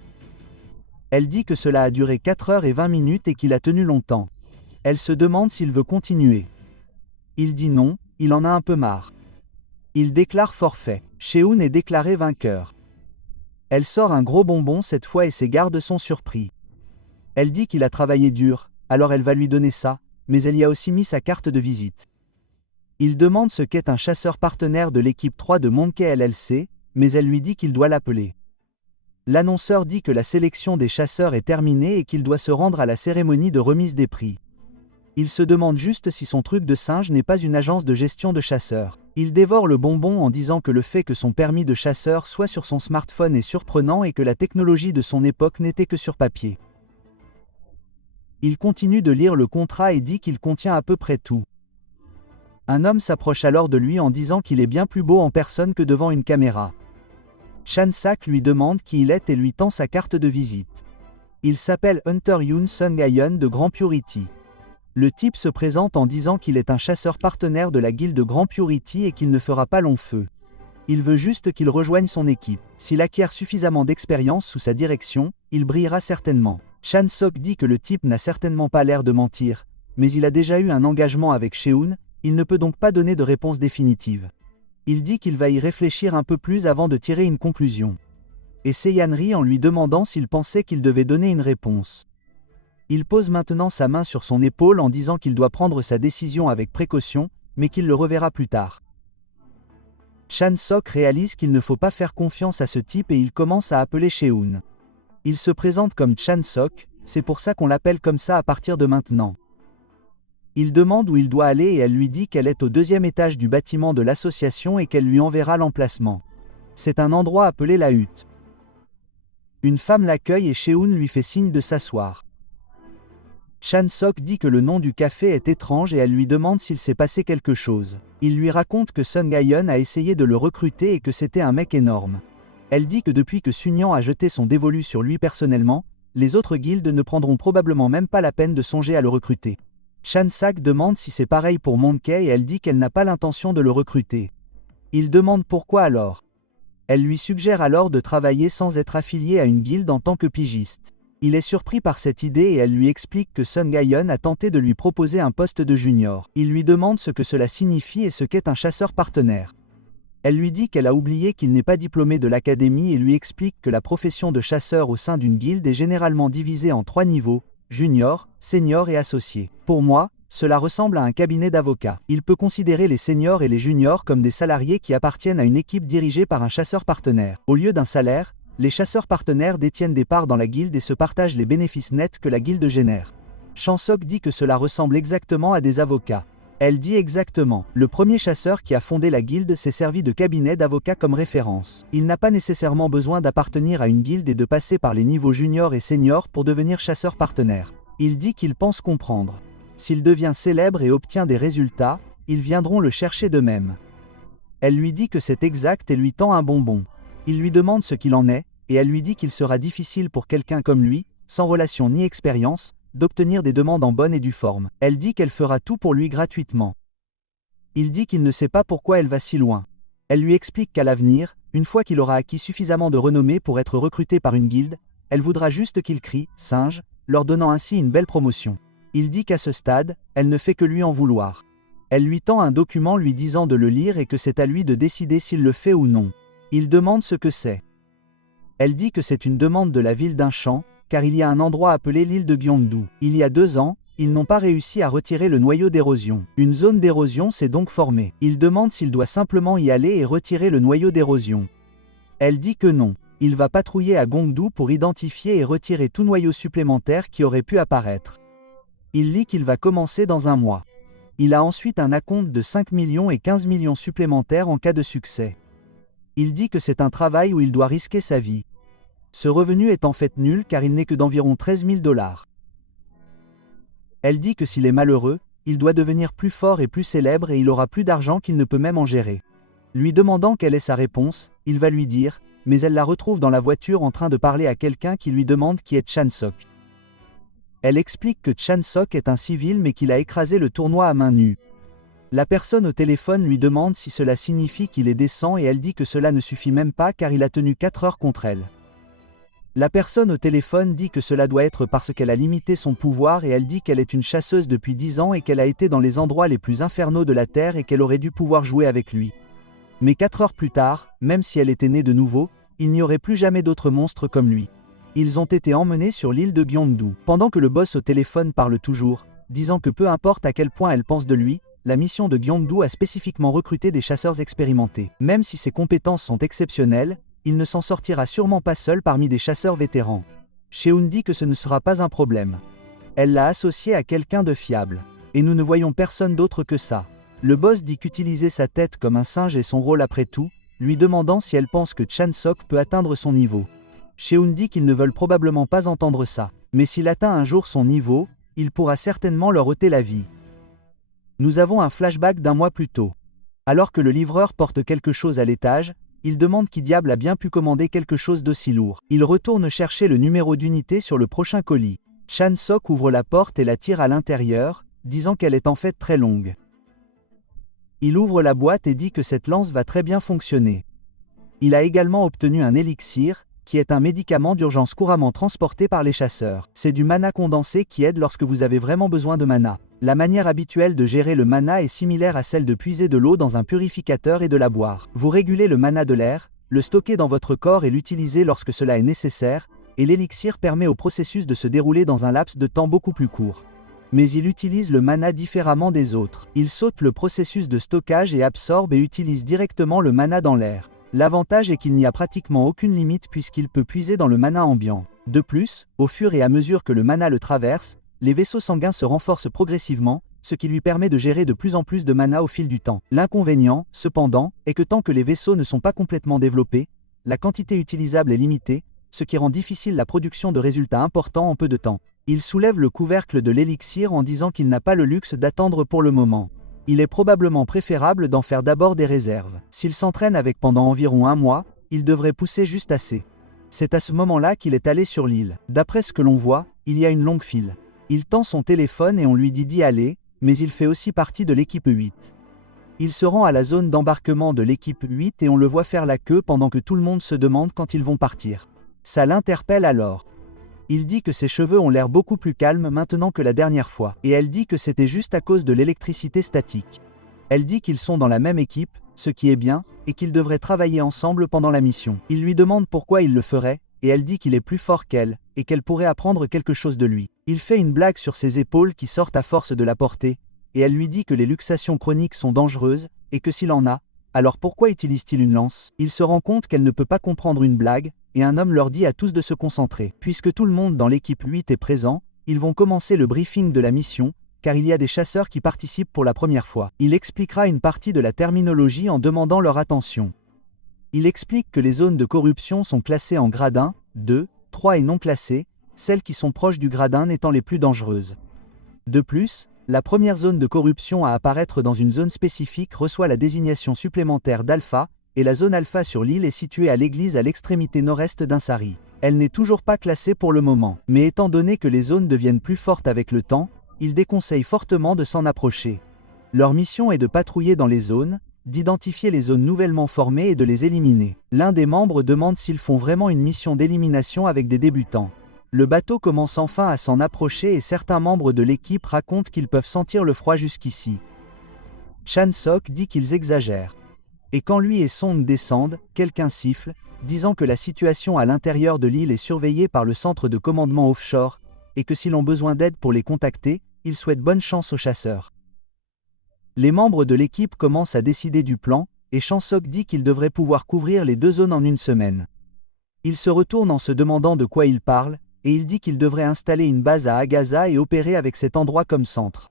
Elle dit que cela a duré 4 heures et 20 minutes et qu'il a tenu longtemps. Elle se demande s'il veut continuer. Il dit non, il en a un peu marre. Il déclare forfait. Sheun est déclaré vainqueur. Elle sort un gros bonbon cette fois et ses gardes sont surpris. Elle dit qu'il a travaillé dur, alors elle va lui donner ça, mais elle y a aussi mis sa carte de visite. Il demande ce qu'est un chasseur partenaire de l'équipe 3 de Monkey LLC, mais elle lui dit qu'il doit l'appeler. L'annonceur dit que la sélection des chasseurs est terminée et qu'il doit se rendre à la cérémonie de remise des prix. Il se demande juste si son truc de singe n'est pas une agence de gestion de chasseurs. Il dévore le bonbon en disant que le fait que son permis de chasseur soit sur son smartphone est surprenant et que la technologie de son époque n'était que sur papier. Il continue de lire le contrat et dit qu'il contient à peu près tout. Un homme s'approche alors de lui en disant qu'il est bien plus beau en personne que devant une caméra. Chansak lui demande qui il est et lui tend sa carte de visite. Il s'appelle Hunter Yoon Sung-Ayeon de Grand Purity. Le type se présente en disant qu'il est un chasseur partenaire de la guilde Grand Purity et qu'il ne fera pas long feu. Il veut juste qu'il rejoigne son équipe. S'il acquiert suffisamment d'expérience sous sa direction, il brillera certainement. Chansok dit que le type n'a certainement pas l'air de mentir, mais il a déjà eu un engagement avec Sheun, il ne peut donc pas donner de réponse définitive. Il dit qu'il va y réfléchir un peu plus avant de tirer une conclusion. Et Seiyan rit en lui demandant s'il pensait qu'il devait donner une réponse. Il pose maintenant sa main sur son épaule en disant qu'il doit prendre sa décision avec précaution, mais qu'il le reverra plus tard. Chansok réalise qu'il ne faut pas faire confiance à ce type et il commence à appeler Sheun. Il se présente comme Chansok, c'est pour ça qu'on l'appelle comme ça à partir de maintenant. Il demande où il doit aller et elle lui dit qu'elle est au 2e étage du bâtiment de l'association et qu'elle lui enverra l'emplacement. C'est un endroit appelé la hutte. Une femme l'accueille et Sheun lui fait signe de s'asseoir. Chansok dit que le nom du café est étrange et elle lui demande s'il s'est passé quelque chose. Il lui raconte que Sung-Ayeon a essayé de le recruter et que c'était un mec énorme. Elle dit que depuis que Sunyan a jeté son dévolu sur lui personnellement, les autres guildes ne prendront probablement même pas la peine de songer à le recruter. Chansak demande si c'est pareil pour Monkey et elle dit qu'elle n'a pas l'intention de le recruter. Il demande pourquoi alors. Elle lui suggère alors de travailler sans être affilié à une guilde en tant que pigiste. Il est surpris par cette idée et elle lui explique que Sung-Ayeon a tenté de lui proposer un poste de junior. Il lui demande ce que cela signifie et ce qu'est un chasseur partenaire. Elle lui dit qu'elle a oublié qu'il n'est pas diplômé de l'académie et lui explique que la profession de chasseur au sein d'une guilde est généralement divisée en 3 niveaux, junior, senior et associé. Pour moi, cela ressemble à un cabinet d'avocats. Il peut considérer les seniors et les juniors comme des salariés qui appartiennent à une équipe dirigée par un chasseur partenaire. Au lieu d'un salaire, les chasseurs partenaires détiennent des parts dans la guilde et se partagent les bénéfices nets que la guilde génère. Chansok dit que cela ressemble exactement à des avocats. Elle dit exactement. Le premier chasseur qui a fondé la guilde s'est servi de cabinet d'avocats comme référence. Il n'a pas nécessairement besoin d'appartenir à une guilde et de passer par les niveaux junior et senior pour devenir chasseur partenaire. Il dit qu'il pense comprendre. S'il devient célèbre et obtient des résultats, ils viendront le chercher d'eux-mêmes. Elle lui dit que c'est exact et lui tend un bonbon. Il lui demande ce qu'il en est, et elle lui dit qu'il sera difficile pour quelqu'un comme lui, sans relation ni expérience, d'obtenir des demandes en bonne et due forme. Elle dit qu'elle fera tout pour lui gratuitement. Il dit qu'il ne sait pas pourquoi elle va si loin. Elle lui explique qu'à l'avenir, une fois qu'il aura acquis suffisamment de renommée pour être recruté par une guilde, elle voudra juste qu'il crie « singe », leur donnant ainsi une belle promotion. Il dit qu'à ce stade, elle ne fait que lui en vouloir. Elle lui tend un document lui disant de le lire et que c'est à lui de décider s'il le fait ou non. Il demande ce que c'est. Elle dit que c'est une demande de la ville d'un champ, car il y a un endroit appelé l'île de Gyeongdu. Il y a 2 ans, ils n'ont pas réussi à retirer le noyau d'érosion. Une zone d'érosion s'est donc formée. Il demande s'il doit simplement y aller et retirer le noyau d'érosion. Elle dit que non. Il va patrouiller à Gyeongdu pour identifier et retirer tout noyau supplémentaire qui aurait pu apparaître. Il lit qu'il va commencer dans 1 mois. Il a ensuite un acompte de 5 millions et 15 millions supplémentaires en cas de succès. Il dit que c'est un travail où il doit risquer sa vie. Ce revenu est en fait nul car il n'est que d'environ 13 000 $. Elle dit que s'il est malheureux, il doit devenir plus fort et plus célèbre et il aura plus d'argent qu'il ne peut même en gérer. Lui demandant quelle est sa réponse, il va lui dire, mais elle la retrouve dans la voiture en train de parler à quelqu'un qui lui demande qui est Chan-sok. Elle explique que Chan-sok est un civil mais qu'il a écrasé le tournoi à main nue. La personne au téléphone lui demande si cela signifie qu'il est décent et elle dit que cela ne suffit même pas car il a tenu 4 heures contre elle. La personne au téléphone dit que cela doit être parce qu'elle a limité son pouvoir et elle dit qu'elle est une chasseuse depuis 10 ans et qu'elle a été dans les endroits les plus infernaux de la Terre et qu'elle aurait dû pouvoir jouer avec lui. Mais 4 heures plus tard, même si elle était née de nouveau, il n'y aurait plus jamais d'autres monstres comme lui. Ils ont été emmenés sur l'île de Gyeongdu. Pendant que le boss au téléphone parle toujours, disant que peu importe à quel point elle pense de lui, la mission de Gyeongdu a spécifiquement recruté des chasseurs expérimentés. Même si ses compétences sont exceptionnelles, il ne s'en sortira sûrement pas seul parmi des chasseurs vétérans. Cheon dit que ce ne sera pas un problème. Elle l'a associé à quelqu'un de fiable. Et nous ne voyons personne d'autre que ça. Le boss dit qu'utiliser sa tête comme un singe est son rôle après tout, lui demandant si elle pense que Chan-sok peut atteindre son niveau. Cheon dit qu'ils ne veulent probablement pas entendre ça. Mais s'il atteint un jour son niveau, il pourra certainement leur ôter la vie. Nous avons un flashback d'1 mois plus tôt. Alors que le livreur porte quelque chose à l'étage, il demande qui diable a bien pu commander quelque chose d'aussi lourd. Il retourne chercher le numéro d'unité sur le prochain colis. Chan-sok ouvre la porte et la tire à l'intérieur, disant qu'elle est en fait très longue. Il ouvre la boîte et dit que cette lance va très bien fonctionner. Il a également obtenu un élixir, qui est un médicament d'urgence couramment transporté par les chasseurs. C'est du mana condensé qui aide lorsque vous avez vraiment besoin de mana. La manière habituelle de gérer le mana est similaire à celle de puiser de l'eau dans un purificateur et de la boire. Vous régulez le mana de l'air, le stocker dans votre corps et l'utiliser lorsque cela est nécessaire, et l'élixir permet au processus de se dérouler dans un laps de temps beaucoup plus court. Mais il utilise le mana différemment des autres. Il saute le processus de stockage et absorbe et utilise directement le mana dans l'air. L'avantage est qu'il n'y a pratiquement aucune limite puisqu'il peut puiser dans le mana ambiant. De plus, au fur et à mesure que le mana le traverse, les vaisseaux sanguins se renforcent progressivement, ce qui lui permet de gérer de plus en plus de mana au fil du temps. L'inconvénient, cependant, est que tant que les vaisseaux ne sont pas complètement développés, la quantité utilisable est limitée, ce qui rend difficile la production de résultats importants en peu de temps. Il soulève le couvercle de l'élixir en disant qu'il n'a pas le luxe d'attendre pour le moment. Il est probablement préférable d'en faire d'abord des réserves. S'il s'entraîne avec pendant environ 1 mois, il devrait pousser juste assez. C'est à ce moment-là qu'il est allé sur l'île. D'après ce que l'on voit, il y a une longue file. Il tend son téléphone et on lui dit d'y aller, mais il fait aussi partie de l'équipe 8. Il se rend à la zone d'embarquement de l'équipe 8 et on le voit faire la queue pendant que tout le monde se demande quand ils vont partir. Ça l'interpelle alors. Il dit que ses cheveux ont l'air beaucoup plus calmes maintenant que la dernière fois, et elle dit que c'était juste à cause de l'électricité statique. Elle dit qu'ils sont dans la même équipe, ce qui est bien, et qu'ils devraient travailler ensemble pendant la mission. Il lui demande pourquoi il le ferait, et elle dit qu'il est plus fort qu'elle, et qu'elle pourrait apprendre quelque chose de lui. Il fait une blague sur ses épaules qui sortent à force de la porter, et elle lui dit que les luxations chroniques sont dangereuses, et que s'il en a, alors pourquoi utilise-t-il une lance? Il se rend compte qu'elle ne peut pas comprendre une blague, et un homme leur dit à tous de se concentrer. Puisque tout le monde dans l'équipe 8 est présent, ils vont commencer le briefing de la mission, car il y a des chasseurs qui participent pour la première fois. Il expliquera une partie de la terminologie en demandant leur attention. Il explique que les zones de corruption sont classées en grade 1, 2, 3 et non classées, celles qui sont proches du grade 1 étant les plus dangereuses. De plus, la première zone de corruption à apparaître dans une zone spécifique reçoit la désignation supplémentaire d'alpha, et la zone alpha sur l'île est située à l'église à l'extrémité nord-est d'Insari. Elle n'est toujours pas classée pour le moment, mais étant donné que les zones deviennent plus fortes avec le temps, il déconseille fortement de s'en approcher. Leur mission est de patrouiller dans les zones, d'identifier les zones nouvellement formées et de les éliminer. L'un des membres demande s'ils font vraiment une mission d'élimination avec des débutants. Le bateau commence enfin à s'en approcher et certains membres de l'équipe racontent qu'ils peuvent sentir le froid jusqu'ici. Chan-sok dit qu'ils exagèrent. Et quand lui et Song descendent, quelqu'un siffle, disant que la situation à l'intérieur de l'île est surveillée par le centre de commandement offshore, et que s'ils ont besoin d'aide pour les contacter, ils souhaitent bonne chance aux chasseurs. Les membres de l'équipe commencent à décider du plan, et Chan-sok dit qu'il devrait pouvoir couvrir les 2 zones en une semaine. Il se retourne en se demandant de quoi il parle, et il dit qu'il devrait installer une base à Agaza et opérer avec cet endroit comme centre.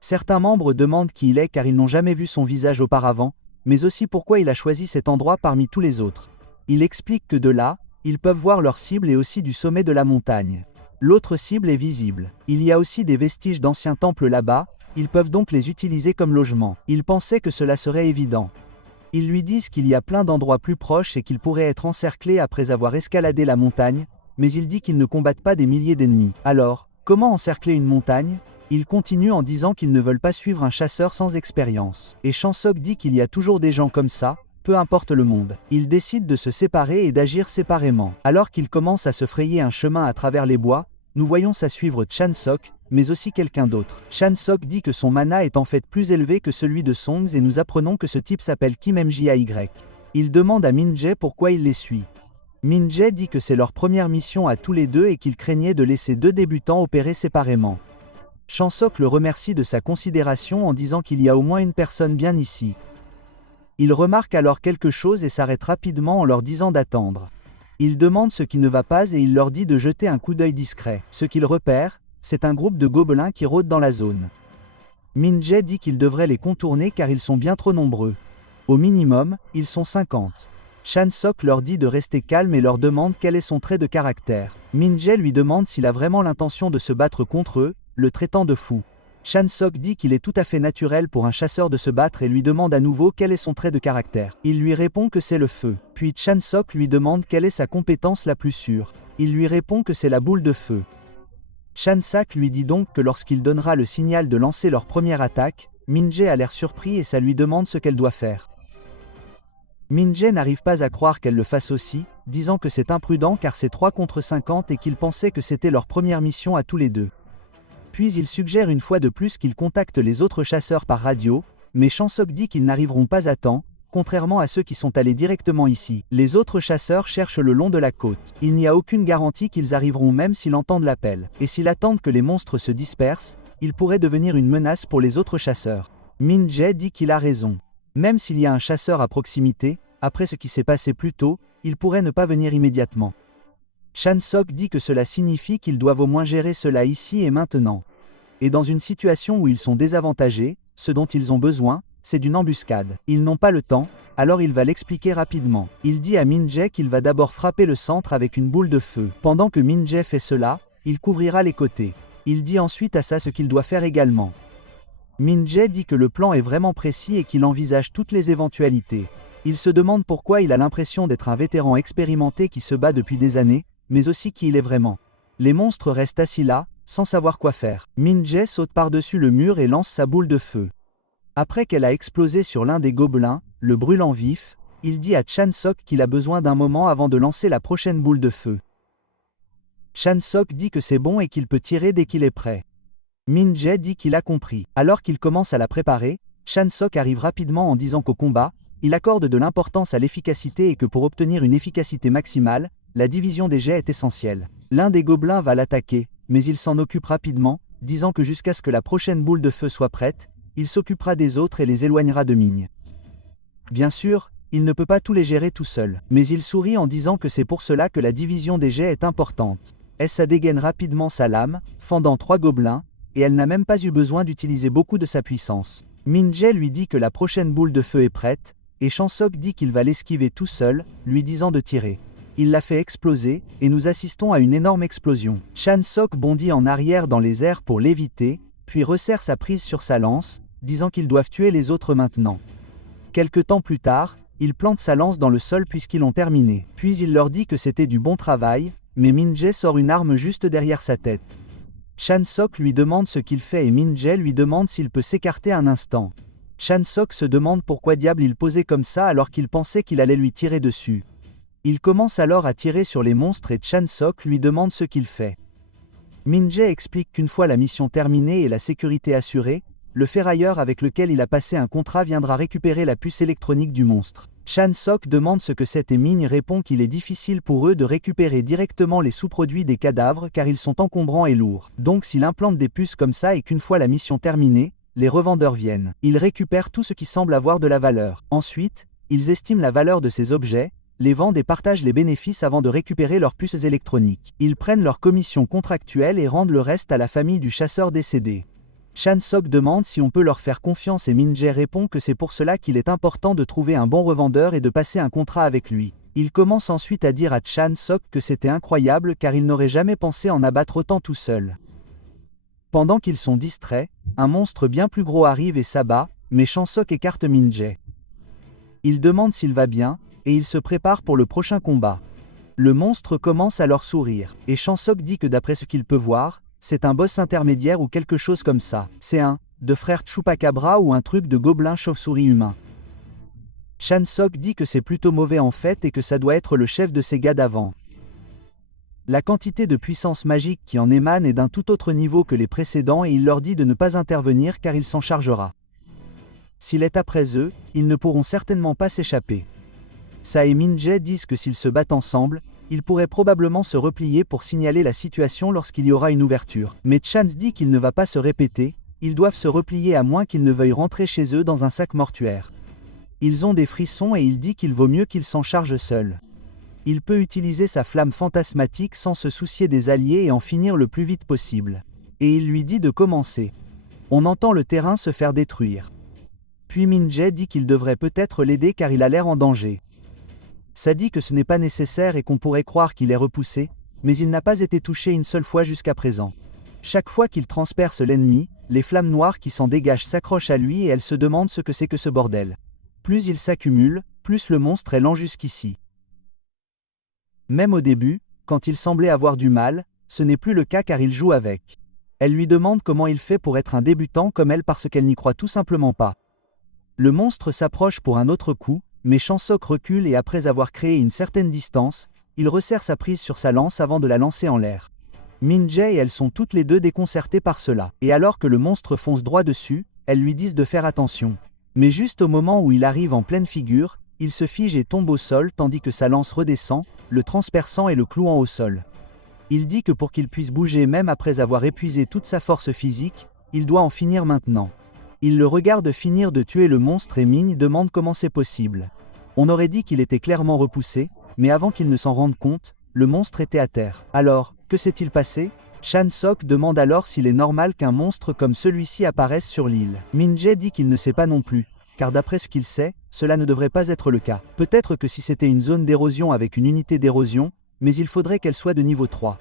Certains membres demandent qui il est car ils n'ont jamais vu son visage auparavant, mais aussi pourquoi il a choisi cet endroit parmi tous les autres. Il explique que de là, ils peuvent voir leur cible et aussi du sommet de la montagne. L'autre cible est visible. Il y a aussi des vestiges d'anciens temples là-bas, ils peuvent donc les utiliser comme logement. Il pensait que cela serait évident. Ils lui disent qu'il y a plein d'endroits plus proches et qu'ils pourraient être encerclés après avoir escaladé la montagne, mais il dit qu'ils ne combattent pas des milliers d'ennemis. Alors, comment encercler une montagne ? Il continue en disant qu'ils ne veulent pas suivre un chasseur sans expérience. Et Chan-sok dit qu'il y a toujours des gens comme ça, peu importe le monde. Ils décident de se séparer et d'agir séparément. Alors qu'ils commencent à se frayer un chemin à travers les bois, nous voyons ça suivre Chan-sok, mais aussi quelqu'un d'autre. Chan-sok dit que son mana est en fait plus élevé que celui de Songs et nous apprenons que ce type s'appelle Kim Mjay. Il demande à Min-jae pourquoi il les suit. Min-jae dit que c'est leur première mission à tous les deux et qu'il craignait de laisser 2 débutants opérer séparément. Chan-sok le remercie de sa considération en disant qu'il y a au moins une personne bien ici. Il remarque alors quelque chose et s'arrête rapidement en leur disant d'attendre. Il demande ce qui ne va pas et il leur dit de jeter un coup d'œil discret. Ce qu'il repère, c'est un groupe de gobelins qui rôdent dans la zone. Min-jae dit qu'il devrait les contourner car ils sont bien trop nombreux. Au minimum, ils sont 50. Chan-sok leur dit de rester calme et leur demande quel est son trait de caractère. Min-jae lui demande s'il a vraiment l'intention de se battre contre eux, le traitant de fou. Chan-sok dit qu'il est tout à fait naturel pour un chasseur de se battre et lui demande à nouveau quel est son trait de caractère. Il lui répond que c'est le feu. Puis Chan-sok lui demande quelle est sa compétence la plus sûre. Il lui répond que c'est la boule de feu. Chan-sak lui dit donc que lorsqu'il donnera le signal de lancer leur première attaque, Min-jae a l'air surpris et ça lui demande ce qu'elle doit faire. Min-jae n'arrive pas à croire qu'elle le fasse aussi, disant que c'est imprudent car c'est 3 contre 50 et qu'il pensait que c'était leur première mission à tous les deux. Puis il suggère une fois de plus qu'ils contactent les autres chasseurs par radio, mais Chan-sok dit qu'ils n'arriveront pas à temps, contrairement à ceux qui sont allés directement ici. Les autres chasseurs cherchent le long de la côte. Il n'y a aucune garantie qu'ils arriveront même s'ils entendent l'appel. Et s'ils attendent que les monstres se dispersent, ils pourraient devenir une menace pour les autres chasseurs. Min-jae dit qu'il a raison. Même s'il y a un chasseur à proximité, après ce qui s'est passé plus tôt, il pourrait ne pas venir immédiatement. Chan-sok dit que cela signifie qu'ils doivent au moins gérer cela ici et maintenant. Et dans une situation où ils sont désavantagés, ce dont ils ont besoin, c'est d'une embuscade. Ils n'ont pas le temps, alors il va l'expliquer rapidement. Il dit à Min-jae qu'il va d'abord frapper le centre avec une boule de feu. Pendant que Min-jae fait cela, il couvrira les côtés. Il dit ensuite à ça ce qu'il doit faire également. Min-jae dit que le plan est vraiment précis et qu'il envisage toutes les éventualités. Il se demande pourquoi il a l'impression d'être un vétéran expérimenté qui se bat depuis des années, mais aussi qui il est vraiment. Les monstres restent assis là, sans savoir quoi faire. Min-jae saute par-dessus le mur et lance sa boule de feu. Après qu'elle a explosé sur l'un des gobelins, le brûlant vif, il dit à Chan-sok qu'il a besoin d'un moment avant de lancer la prochaine boule de feu. Chan-sok dit que c'est bon et qu'il peut tirer dès qu'il est prêt. Min-jae dit qu'il a compris. Alors qu'il commence à la préparer, Chan-sok arrive rapidement en disant qu'au combat, il accorde de l'importance à l'efficacité et que pour obtenir une efficacité maximale, la division des jets est essentielle. L'un des gobelins va l'attaquer, mais il s'en occupe rapidement, disant que jusqu'à ce que la prochaine boule de feu soit prête, il s'occupera des autres et les éloignera de Ming. Bien sûr, il ne peut pas tous les gérer tout seul, mais il sourit en disant que c'est pour cela que la division des jets est importante. Ça dégaine rapidement sa lame, fendant 3 gobelins, et elle n'a même pas eu besoin d'utiliser beaucoup de sa puissance. Min-jae lui dit que la prochaine boule de feu est prête, et Chan-sok dit qu'il va l'esquiver tout seul, lui disant de tirer. Il la fait exploser, et nous assistons à une énorme explosion. Chan-sok bondit en arrière dans les airs pour l'éviter, puis resserre sa prise sur sa lance, disant qu'ils doivent tuer les autres maintenant. Quelque temps plus tard, il plante sa lance dans le sol puisqu'ils ont terminé. Puis il leur dit que c'était du bon travail, Mais Min-jae sort une arme juste derrière sa tête. Chan-sok lui demande ce qu'il fait et Min-jae lui demande s'il peut s'écarter un instant. Chan-sok se demande pourquoi diable il posait comme ça alors qu'il pensait qu'il allait lui tirer dessus. Il commence alors à tirer sur les monstres et Chan-sok lui demande ce qu'il fait. Min-jae explique qu'une fois la mission terminée et la sécurité assurée, le ferrailleur avec lequel il a passé un contrat viendra récupérer la puce électronique du monstre. Chan-sok demande ce que c'est et Min répond qu'il est difficile pour eux de récupérer directement les sous-produits des cadavres car ils sont encombrants et lourds. Donc s'il implante des puces comme ça et qu'une fois la mission terminée, les revendeurs viennent. Ils récupèrent tout ce qui semble avoir de la valeur. Ensuite, ils estiment la valeur de ces objets, les vendent et partagent les bénéfices avant de récupérer leurs puces électroniques. Ils prennent leur commission contractuelle et rendent le reste à la famille du chasseur décédé. Chan-sok demande si on peut leur faire confiance et Min-jae répond que c'est pour cela qu'il est important de trouver un bon revendeur et de passer un contrat avec lui. Il commence ensuite à dire à Chan-sok que c'était incroyable car il n'aurait jamais pensé en abattre autant tout seul. Pendant qu'ils sont distraits, un monstre bien plus gros arrive et s'abat, mais Chan-sok écarte Min-jae. Il demande s'il va bien, et il se prépare pour le prochain combat. Le monstre commence à leur sourire, et Chan-sok dit que d'après ce qu'il peut voir, c'est un boss intermédiaire ou quelque chose comme ça. C'est un de frère Chupacabra ou un truc de gobelin chauve-souris humain. Chan-sok dit que c'est plutôt mauvais en fait et que ça doit être le chef de ces gars d'avant. La quantité de puissance magique qui en émane est d'un tout autre niveau que les précédents et il leur dit de ne pas intervenir car il s'en chargera. S'il est après eux, ils ne pourront certainement pas s'échapper. Sa et Min-jae disent que s'ils se battent ensemble, ils pourraient probablement se replier pour signaler la situation lorsqu'il y aura une ouverture. Mais Chans dit qu'il ne va pas se répéter, ils doivent se replier à moins qu'ils ne veuillent rentrer chez eux dans un sac mortuaire. Ils ont des frissons et il dit qu'il vaut mieux qu'ils s'en chargent seuls. Il peut utiliser sa flamme fantasmatique sans se soucier des alliés et en finir le plus vite possible. Et il lui dit de commencer. On entend le terrain se faire détruire. Puis Min-jae dit qu'il devrait peut-être l'aider car il a l'air en danger. Ça dit que ce n'est pas nécessaire et qu'on pourrait croire qu'il est repoussé, mais il n'a pas été touché une seule fois jusqu'à présent. Chaque fois qu'il transperce l'ennemi, les flammes noires qui s'en dégagent s'accrochent à lui et elle se demande ce que c'est que ce bordel. Plus il s'accumule, plus le monstre est lent jusqu'ici. Même au début, quand il semblait avoir du mal, ce n'est plus le cas car il joue avec. Elle lui demande comment il fait pour être un débutant comme elle parce qu'elle n'y croit tout simplement pas. Le monstre s'approche pour un autre coup, mais Chan-sok recule et après avoir créé une certaine distance, il resserre sa prise sur sa lance avant de la lancer en l'air. Min-jae et elle sont toutes les deux déconcertées par cela. Et alors que le monstre fonce droit dessus, elles lui disent de faire attention. Mais juste au moment où il arrive en pleine figure, il se fige et tombe au sol tandis que sa lance redescend, le transperçant et le clouant au sol. Il dit que pour qu'il puisse bouger même après avoir épuisé toute sa force physique, il doit en finir maintenant. Il le regarde finir de tuer le monstre et Min demande comment c'est possible. On aurait dit qu'il était clairement repoussé, mais avant qu'il ne s'en rende compte, le monstre était à terre. Alors, que s'est-il passé? Chan-sok demande alors s'il est normal qu'un monstre comme celui-ci apparaisse sur l'île. Min-jae dit qu'il ne sait pas non plus, car d'après ce qu'il sait, cela ne devrait pas être le cas. Peut-être que si c'était une zone d'érosion avec une unité d'érosion, mais il faudrait qu'elle soit de niveau 3.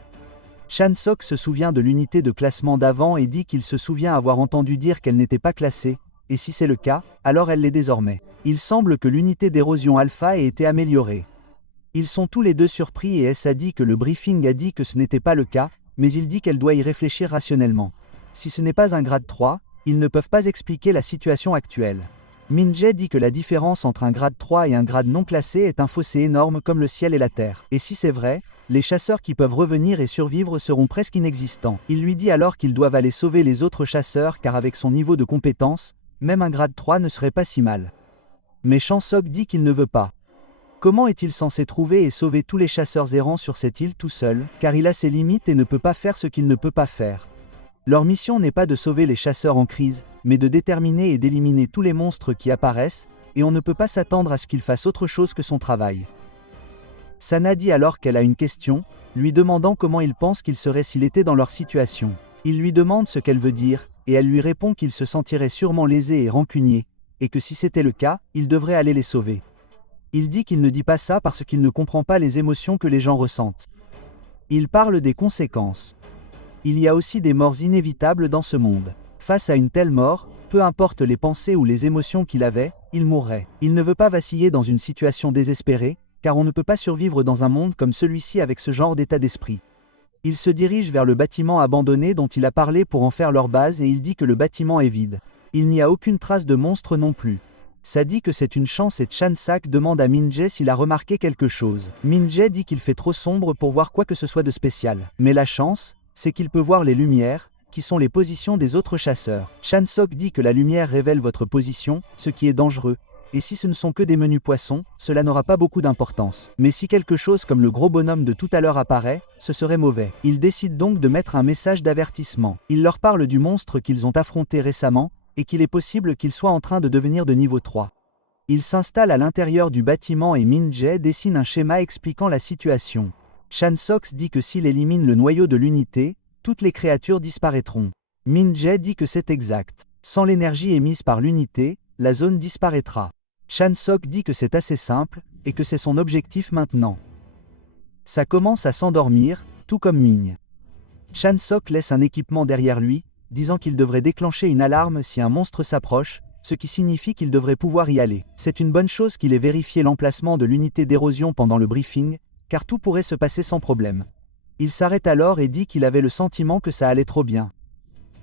Chan-sok se souvient de l'unité de classement d'avant et dit qu'il se souvient avoir entendu dire qu'elle n'était pas classée, et si c'est le cas, alors elle l'est désormais. Il semble que l'unité d'érosion alpha ait été améliorée. Ils sont tous les deux surpris et S a dit que le briefing a dit que ce n'était pas le cas, mais il dit qu'elle doit y réfléchir rationnellement. Si ce n'est pas un grade 3, ils ne peuvent pas expliquer la situation actuelle. Min-jae dit que la différence entre un grade 3 et un grade non classé est un fossé énorme comme le ciel et la terre. Et si c'est vrai, les chasseurs qui peuvent revenir et survivre seront presque inexistants. Il lui dit alors qu'ils doivent aller sauver les autres chasseurs car avec son niveau de compétence, même un grade 3 ne serait pas si mal. Mais Chan-sok dit qu'il ne veut pas. Comment est-il censé trouver et sauver tous les chasseurs errants sur cette île tout seul, car il a ses limites et ne peut pas faire ce qu'il ne peut pas faire. Leur mission n'est pas de sauver les chasseurs en crise, mais de déterminer et d'éliminer tous les monstres qui apparaissent, et on ne peut pas s'attendre à ce qu'il fasse autre chose que son travail. Sana dit alors qu'elle a une question, lui demandant comment il pense qu'il serait s'il était dans leur situation. Il lui demande ce qu'elle veut dire, et elle lui répond qu'il se sentirait sûrement lésé et rancunier, et que si c'était le cas, il devrait aller les sauver. Il dit qu'il ne dit pas ça parce qu'il ne comprend pas les émotions que les gens ressentent. Il parle des conséquences. Il y a aussi des morts inévitables dans ce monde. Face à une telle mort, peu importe les pensées ou les émotions qu'il avait, il mourrait. Il ne veut pas vaciller dans une situation désespérée, car on ne peut pas survivre dans un monde comme celui-ci avec ce genre d'état d'esprit. Il se dirige vers le bâtiment abandonné dont il a parlé pour en faire leur base et il dit que le bâtiment est vide. Il n'y a aucune trace de monstre non plus. Ça dit que c'est une chance et Chansak demande à Min-jae s'il a remarqué quelque chose. Min-jae dit qu'il fait trop sombre pour voir quoi que ce soit de spécial. Mais la chance, c'est qu'il peut voir les lumières, qui sont les positions des autres chasseurs. Chansok dit que la lumière révèle votre position, ce qui est dangereux. Et si ce ne sont que des menus poissons, cela n'aura pas beaucoup d'importance. Mais si quelque chose comme le gros bonhomme de tout à l'heure apparaît, ce serait mauvais. Ils décident donc de mettre un message d'avertissement. Il leur parle du monstre qu'ils ont affronté récemment, et qu'il est possible qu'il soit en train de devenir de niveau 3. Il s'installe à l'intérieur du bâtiment et Min-jae dessine un schéma expliquant la situation. Chansok dit que s'il élimine le noyau de l'unité, toutes les créatures disparaîtront. Min-jae dit que c'est exact. Sans l'énergie émise par l'unité, la zone disparaîtra. Chansok dit que c'est assez simple, et que c'est son objectif maintenant. Ça commence à s'endormir, tout comme Min. Chansok laisse un équipement derrière lui, disant qu'il devrait déclencher une alarme si un monstre s'approche, ce qui signifie qu'il devrait pouvoir y aller. C'est une bonne chose qu'il ait vérifié l'emplacement de l'unité d'érosion pendant le briefing, car tout pourrait se passer sans problème. Il s'arrête alors et dit qu'il avait le sentiment que ça allait trop bien.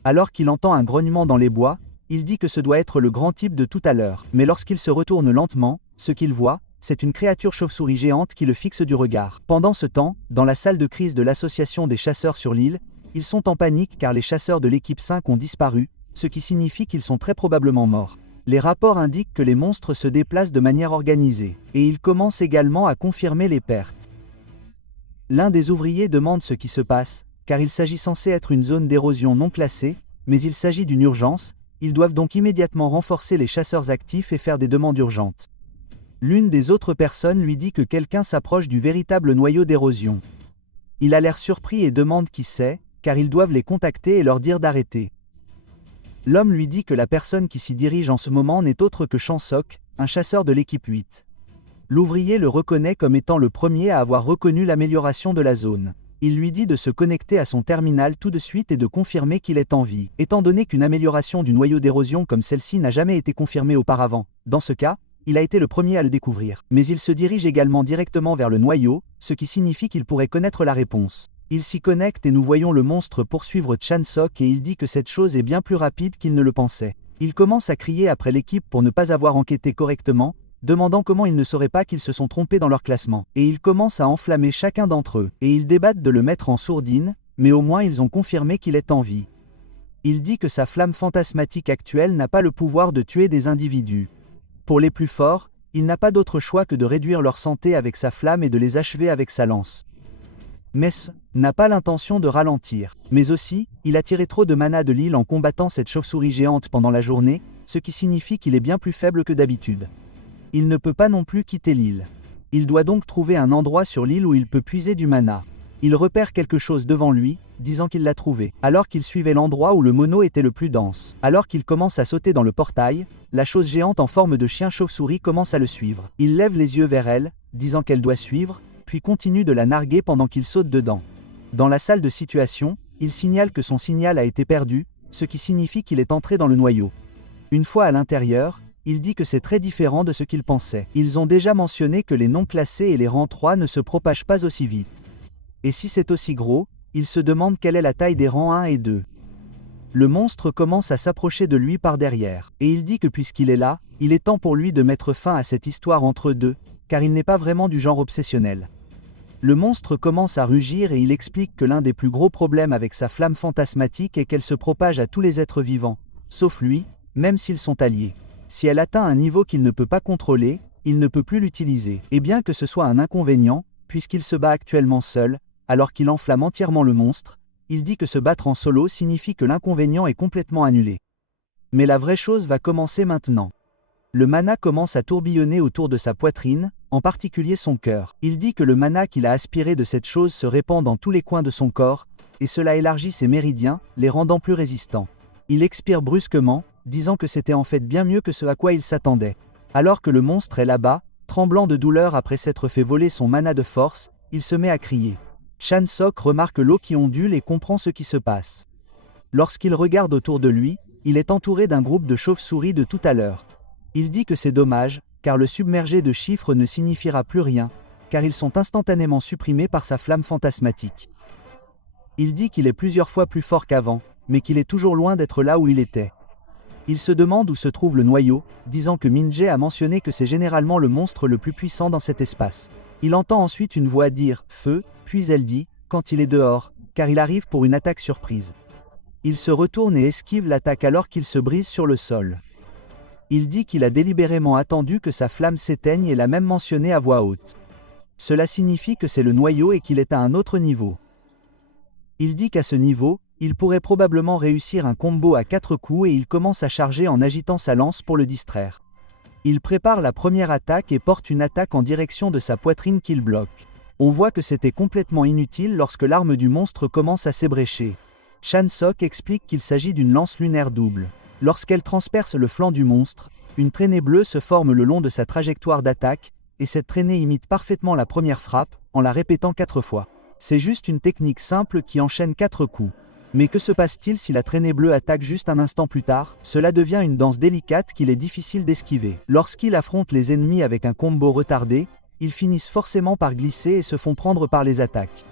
Alors qu'il entend un grognement dans les bois, il dit que ce doit être le grand type de tout à l'heure. Mais lorsqu'il se retourne lentement, ce qu'il voit, c'est une créature chauve-souris géante qui le fixe du regard. Pendant ce temps, dans la salle de crise de l'association des chasseurs sur l'île, ils sont en panique car les chasseurs de l'équipe 5 ont disparu, ce qui signifie qu'ils sont très probablement morts. Les rapports indiquent que les monstres se déplacent de manière organisée, et ils commencent également à confirmer les pertes. L'un des ouvriers demande ce qui se passe, car il s'agit censé être une zone d'érosion non classée, mais il s'agit d'une urgence, ils doivent donc immédiatement renforcer les chasseurs actifs et faire des demandes urgentes. L'une des autres personnes lui dit que quelqu'un s'approche du véritable noyau d'érosion. Il a l'air surpris et demande qui c'est, car ils doivent les contacter et leur dire d'arrêter. L'homme lui dit que la personne qui s'y dirige en ce moment n'est autre que Chansok, un chasseur de l'équipe 8. L'ouvrier le reconnaît comme étant le premier à avoir reconnu l'amélioration de la zone. Il lui dit de se connecter à son terminal tout de suite et de confirmer qu'il est en vie. Étant donné qu'une amélioration du noyau d'érosion comme celle-ci n'a jamais été confirmée auparavant, dans ce cas, il a été le premier à le découvrir. Mais il se dirige également directement vers le noyau, ce qui signifie qu'il pourrait connaître la réponse. Il s'y connecte et nous voyons le monstre poursuivre Chansok et il dit que cette chose est bien plus rapide qu'il ne le pensait. Il commence à crier après l'équipe pour ne pas avoir enquêté correctement, demandant comment ils ne sauraient pas qu'ils se sont trompés dans leur classement. Et il commence à enflammer chacun d'entre eux. Et ils débattent de le mettre en sourdine, mais au moins ils ont confirmé qu'il est en vie. Il dit que sa flamme fantasmatique actuelle n'a pas le pouvoir de tuer des individus. Pour les plus forts, il n'a pas d'autre choix que de réduire leur santé avec sa flamme et de les achever avec sa lance. Mess n'a pas l'intention de ralentir, mais aussi, il a tiré trop de mana de l'île en combattant cette chauve-souris géante pendant la journée, ce qui signifie qu'il est bien plus faible que d'habitude. Il ne peut pas non plus quitter l'île. Il doit donc trouver un endroit sur l'île où il peut puiser du mana. Il repère quelque chose devant lui, disant qu'il l'a trouvé, alors qu'il suivait l'endroit où le mono était le plus dense. Alors qu'il commence à sauter dans le portail, la chose géante en forme de chien chauve-souris commence à le suivre. Il lève les yeux vers elle, disant qu'elle doit suivre, puis continue de la narguer pendant qu'il saute dedans. Dans la salle de situation, il signale que son signal a été perdu, ce qui signifie qu'il est entré dans le noyau. Une fois à l'intérieur, il dit que c'est très différent de ce qu'il pensait. Ils ont déjà mentionné que les non classés et les rangs 3 ne se propagent pas aussi vite. Et si c'est aussi gros, il se demande quelle est la taille des rangs 1 et 2. Le monstre commence à s'approcher de lui par derrière, et il dit que puisqu'il est là, il est temps pour lui de mettre fin à cette histoire entre eux deux, car il n'est pas vraiment du genre obsessionnel. Le monstre commence à rugir et il explique que l'un des plus gros problèmes avec sa flamme fantasmatique est qu'elle se propage à tous les êtres vivants, sauf lui, même s'ils sont alliés. Si elle atteint un niveau qu'il ne peut pas contrôler, il ne peut plus l'utiliser. Et bien que ce soit un inconvénient, puisqu'il se bat actuellement seul, alors qu'il enflamme entièrement le monstre, il dit que se battre en solo signifie que l'inconvénient est complètement annulé. Mais la vraie chose va commencer maintenant. Le mana commence à tourbillonner autour de sa poitrine, en particulier son cœur. Il dit que le mana qu'il a aspiré de cette chose se répand dans tous les coins de son corps, et cela élargit ses méridiens, les rendant plus résistants. Il expire brusquement, disant que c'était en fait bien mieux que ce à quoi il s'attendait. Alors que le monstre est là-bas, tremblant de douleur après s'être fait voler son mana de force, il se met à crier. Chansok remarque l'eau qui ondule et comprend ce qui se passe. Lorsqu'il regarde autour de lui, il est entouré d'un groupe de chauves-souris de tout à l'heure. Il dit que c'est dommage, car le submergé de chiffres ne signifiera plus rien, car ils sont instantanément supprimés par sa flamme fantasmatique. Il dit qu'il est plusieurs fois plus fort qu'avant, mais qu'il est toujours loin d'être là où il était. Il se demande où se trouve le noyau, disant que Min-jae a mentionné que c'est généralement le monstre le plus puissant dans cet espace. Il entend ensuite une voix dire « Feu », puis elle dit « Quand il est dehors », car il arrive pour une attaque surprise. Il se retourne et esquive l'attaque alors qu'il se brise sur le sol. Il dit qu'il a délibérément attendu que sa flamme s'éteigne et l'a même mentionné à voix haute. Cela signifie que c'est le noyau et qu'il est à un autre niveau. Il dit qu'à ce niveau, il pourrait probablement réussir un combo à 4 coups et il commence à charger en agitant sa lance pour le distraire. Il prépare la première attaque et porte une attaque en direction de sa poitrine qu'il bloque. On voit que c'était complètement inutile lorsque l'arme du monstre commence à s'ébrécher. Chan-sok explique qu'il s'agit d'une lance lunaire double. Lorsqu'elle transperce le flanc du monstre, une traînée bleue se forme le long de sa trajectoire d'attaque, et cette traînée imite parfaitement la première frappe, en la répétant 4 fois. C'est juste une technique simple qui enchaîne 4 coups. Mais que se passe-t-il si la traînée bleue attaque juste un instant plus tard? Cela devient une danse délicate qu'il est difficile d'esquiver. Lorsqu'il affronte les ennemis avec un combo retardé, ils finissent forcément par glisser et se font prendre par les attaques.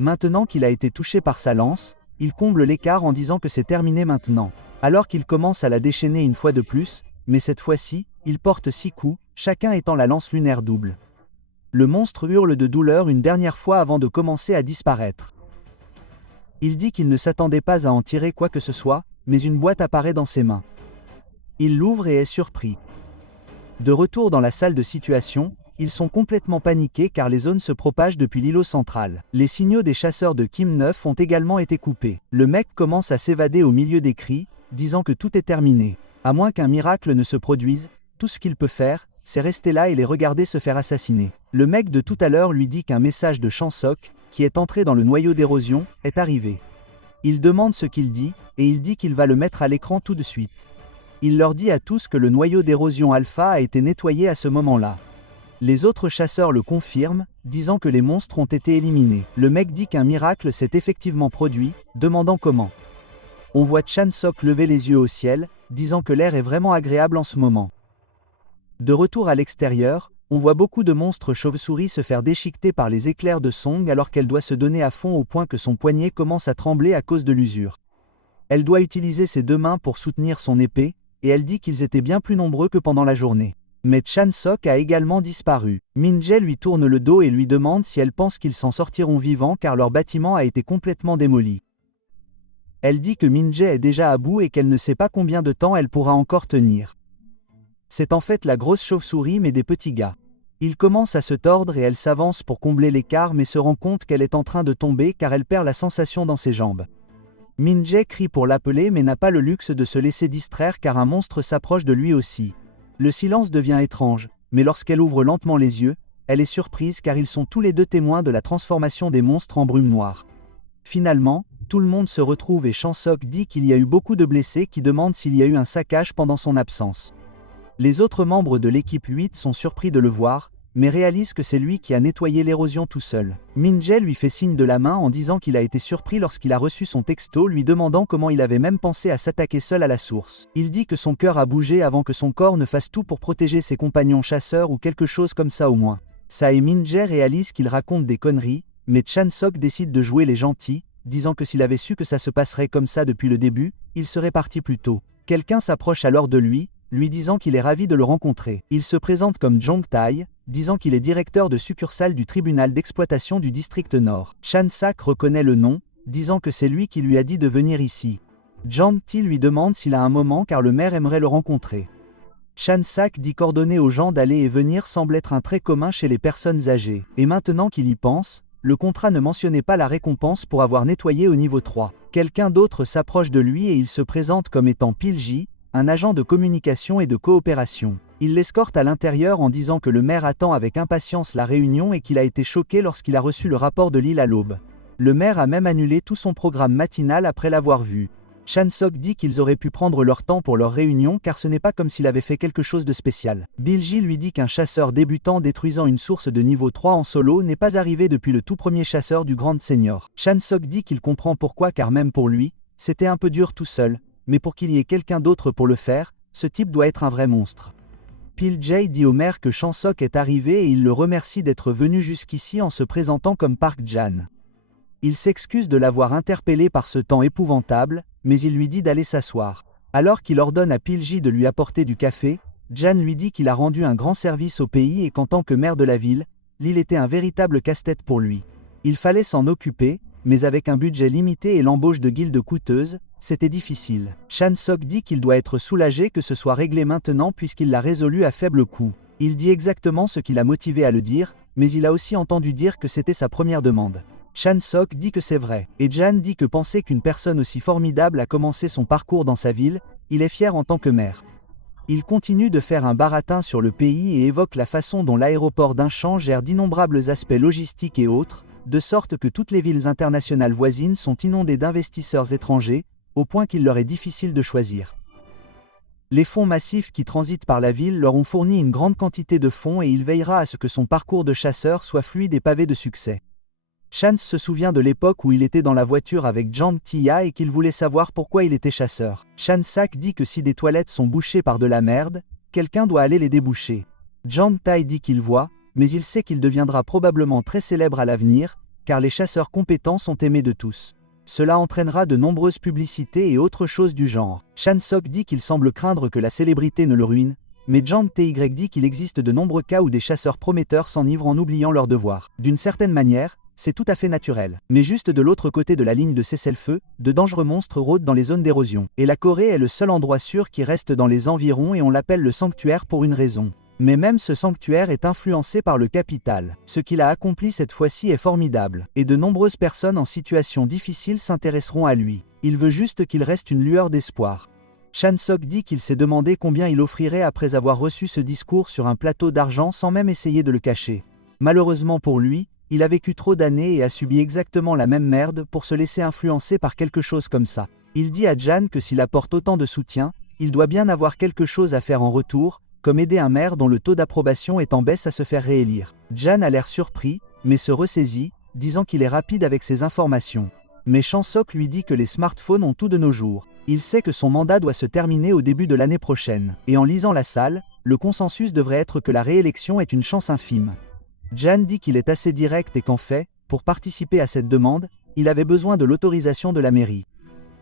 Maintenant qu'il a été touché par sa lance, il comble l'écart en disant que c'est terminé maintenant. Alors qu'il commence à la déchaîner une fois de plus, mais cette fois-ci, il porte 6 coups, chacun étant la lance lunaire double. Le monstre hurle de douleur une dernière fois avant de commencer à disparaître. Il dit qu'il ne s'attendait pas à en tirer quoi que ce soit, mais une boîte apparaît dans ses mains. Il l'ouvre et est surpris. De retour dans la salle de situation, ils sont complètement paniqués car les zones se propagent depuis l'îlot central. Les signaux des chasseurs de Kim 9 ont également été coupés. Le mec commence à s'évader au milieu des cris, disant que tout est terminé. À moins qu'un miracle ne se produise, tout ce qu'il peut faire, c'est rester là et les regarder se faire assassiner. Le mec de tout à l'heure lui dit qu'un message de Chan-sok, qui est entré dans le noyau d'érosion, est arrivé. Il demande ce qu'il dit, et il dit qu'il va le mettre à l'écran tout de suite. Il leur dit à tous que le noyau d'érosion alpha a été nettoyé à ce moment-là. Les autres chasseurs le confirment, disant que les monstres ont été éliminés. Le mec dit qu'un miracle s'est effectivement produit, demandant comment. On voit Chan-sok lever les yeux au ciel, disant que l'air est vraiment agréable en ce moment. De retour à l'extérieur, on voit beaucoup de monstres chauves-souris se faire déchiqueter par les éclairs de Song alors qu'elle doit se donner à fond au point que son poignet commence à trembler à cause de l'usure. Elle doit utiliser ses 2 mains pour soutenir son épée, et elle dit qu'ils étaient bien plus nombreux que pendant la journée. Mais Chan-sok a également disparu. Min-jae lui tourne le dos et lui demande si elle pense qu'ils s'en sortiront vivants car leur bâtiment a été complètement démoli. Elle dit que Min-jae est déjà à bout et qu'elle ne sait pas combien de temps elle pourra encore tenir. C'est en fait la grosse chauve-souris mais des petits gars. Il commence à se tordre et elle s'avance pour combler l'écart mais se rend compte qu'elle est en train de tomber car elle perd la sensation dans ses jambes. Min-jae crie pour l'appeler mais n'a pas le luxe de se laisser distraire car un monstre s'approche de lui aussi. Le silence devient étrange, mais lorsqu'elle ouvre lentement les yeux, elle est surprise car ils sont tous les deux témoins de la transformation des monstres en brume noire. Finalement, tout le monde se retrouve et Chan-sok dit qu'il y a eu beaucoup de blessés qui demandent s'il y a eu un saccage pendant son absence. Les autres membres de l'équipe 8 sont surpris de le voir, mais réalisent que c'est lui qui a nettoyé l'érosion tout seul. Min-jae lui fait signe de la main en disant qu'il a été surpris lorsqu'il a reçu son texto lui demandant comment il avait même pensé à s'attaquer seul à la source. Il dit que son cœur a bougé avant que son corps ne fasse tout pour protéger ses compagnons chasseurs ou quelque chose comme ça au moins. Ça et Min-jae réalise qu'il raconte des conneries, mais Chan-sok décide de jouer les gentils, disant que s'il avait su que ça se passerait comme ça depuis le début, il serait parti plus tôt. Quelqu'un s'approche alors de lui disant qu'il est ravi de le rencontrer. Il se présente comme Jong Tae, disant qu'il est directeur de succursale du tribunal d'exploitation du district Nord. Chan-sak reconnaît le nom, disant que c'est lui qui lui a dit de venir ici. Jang Tae lui demande s'il a un moment car le maire aimerait le rencontrer. Chan-sak dit qu'ordonner aux gens d'aller et venir semble être un trait commun chez les personnes âgées. Et maintenant qu'il y pense, le contrat ne mentionnait pas la récompense pour avoir nettoyé au niveau 3. Quelqu'un d'autre s'approche de lui et il se présente comme étant Pilji, un agent de communication et de coopération. Il l'escorte à l'intérieur en disant que le maire attend avec impatience la réunion et qu'il a été choqué lorsqu'il a reçu le rapport de l'île à l'aube. Le maire a même annulé tout son programme matinal après l'avoir vu. Chan-sok dit qu'ils auraient pu prendre leur temps pour leur réunion car ce n'est pas comme s'il avait fait quelque chose de spécial. Bilji lui dit qu'un chasseur débutant détruisant une source de niveau 3 en solo n'est pas arrivé depuis le tout premier chasseur du Grand Seigneur. Chan-sok dit qu'il comprend pourquoi car même pour lui, c'était un peu dur tout seul, mais pour qu'il y ait quelqu'un d'autre pour le faire, ce type doit être un vrai monstre. Pil-jae dit au maire que Chansok est arrivé et il le remercie d'être venu jusqu'ici en se présentant comme Park Jan. Il s'excuse de l'avoir interpellé par ce temps épouvantable, mais il lui dit d'aller s'asseoir. Alors qu'il ordonne à Pil-jae de lui apporter du café, Jan lui dit qu'il a rendu un grand service au pays et qu'en tant que maire de la ville, l'île était un véritable casse-tête pour lui. Il fallait s'en occuper, mais avec un budget limité et l'embauche de guildes coûteuses, c'était difficile. Chansok dit qu'il doit être soulagé que ce soit réglé maintenant puisqu'il l'a résolu à faible coût. Il dit exactement ce qui l'a motivé à le dire, mais il a aussi entendu dire que c'était sa première demande. Chansok dit que c'est vrai, et Jan dit que penser qu'une personne aussi formidable a commencé son parcours dans sa ville, il est fier en tant que maire. Il continue de faire un baratin sur le pays et évoque la façon dont l'aéroport d'Inchan gère d'innombrables aspects logistiques et autres, de sorte que toutes les villes internationales voisines sont inondées d'investisseurs étrangers, au point qu'il leur est difficile de choisir. Les fonds massifs qui transitent par la ville leur ont fourni une grande quantité de fonds et il veillera à ce que son parcours de chasseur soit fluide et pavé de succès. Chance se souvient de l'époque où il était dans la voiture avec Jang Tia et qu'il voulait savoir pourquoi il était chasseur. Chansak dit que si des toilettes sont bouchées par de la merde, quelqu'un doit aller les déboucher. Jang Tai dit qu'il voit, mais il sait qu'il deviendra probablement très célèbre à l'avenir, car les chasseurs compétents sont aimés de tous. Cela entraînera de nombreuses publicités et autres choses du genre. Chansok dit qu'il semble craindre que la célébrité ne le ruine, mais Jang Ty dit qu'il existe de nombreux cas où des chasseurs prometteurs s'enivrent en oubliant leurs devoirs. D'une certaine manière, c'est tout à fait naturel. Mais juste de l'autre côté de la ligne de cessez-le-feu, de dangereux monstres rôdent dans les zones d'érosion. Et la Corée est le seul endroit sûr qui reste dans les environs et on l'appelle le sanctuaire pour une raison. Mais même ce sanctuaire est influencé par le capital. Ce qu'il a accompli cette fois-ci est formidable, et de nombreuses personnes en situation difficile s'intéresseront à lui. Il veut juste qu'il reste une lueur d'espoir. Chansok dit qu'il s'est demandé combien il offrirait après avoir reçu ce discours sur un plateau d'argent sans même essayer de le cacher. Malheureusement pour lui, il a vécu trop d'années et a subi exactement la même merde pour se laisser influencer par quelque chose comme ça. Il dit à Jan que s'il apporte autant de soutien, il doit bien avoir quelque chose à faire en retour, comme aider un maire dont le taux d'approbation est en baisse à se faire réélire. Jan a l'air surpris, mais se ressaisit, disant qu'il est rapide avec ses informations. Mais Chansok lui dit que les smartphones ont tout de nos jours. Il sait que son mandat doit se terminer au début de l'année prochaine. Et en lisant la salle, le consensus devrait être que la réélection est une chance infime. Jan dit qu'il est assez direct et qu'en fait, pour participer à cette demande, il avait besoin de l'autorisation de la mairie.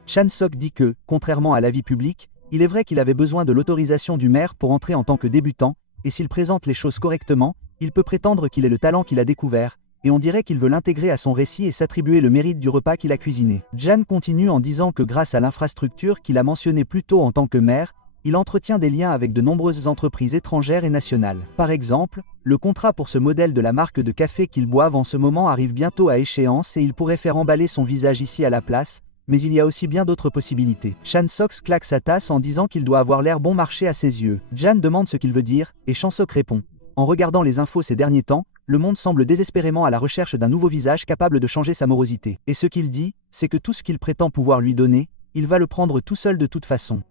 Chansok dit que, contrairement à l'avis public, il est vrai qu'il avait besoin de l'autorisation du maire pour entrer en tant que débutant, et s'il présente les choses correctement, il peut prétendre qu'il est le talent qu'il a découvert, et on dirait qu'il veut l'intégrer à son récit et s'attribuer le mérite du repas qu'il a cuisiné. Jan continue en disant que grâce à l'infrastructure qu'il a mentionnée plus tôt en tant que maire, il entretient des liens avec de nombreuses entreprises étrangères et nationales. Par exemple, le contrat pour ce modèle de la marque de café qu'il boive en ce moment arrive bientôt à échéance et il pourrait faire emballer son visage ici à la place, mais il y a aussi bien d'autres possibilités. Chansok claque sa tasse en disant qu'il doit avoir l'air bon marché à ses yeux. Jan demande ce qu'il veut dire, et Chansok répond. En regardant les infos ces derniers temps, le monde semble désespérément à la recherche d'un nouveau visage capable de changer sa morosité. Et ce qu'il dit, c'est que tout ce qu'il prétend pouvoir lui donner, il va le prendre tout seul de toute façon.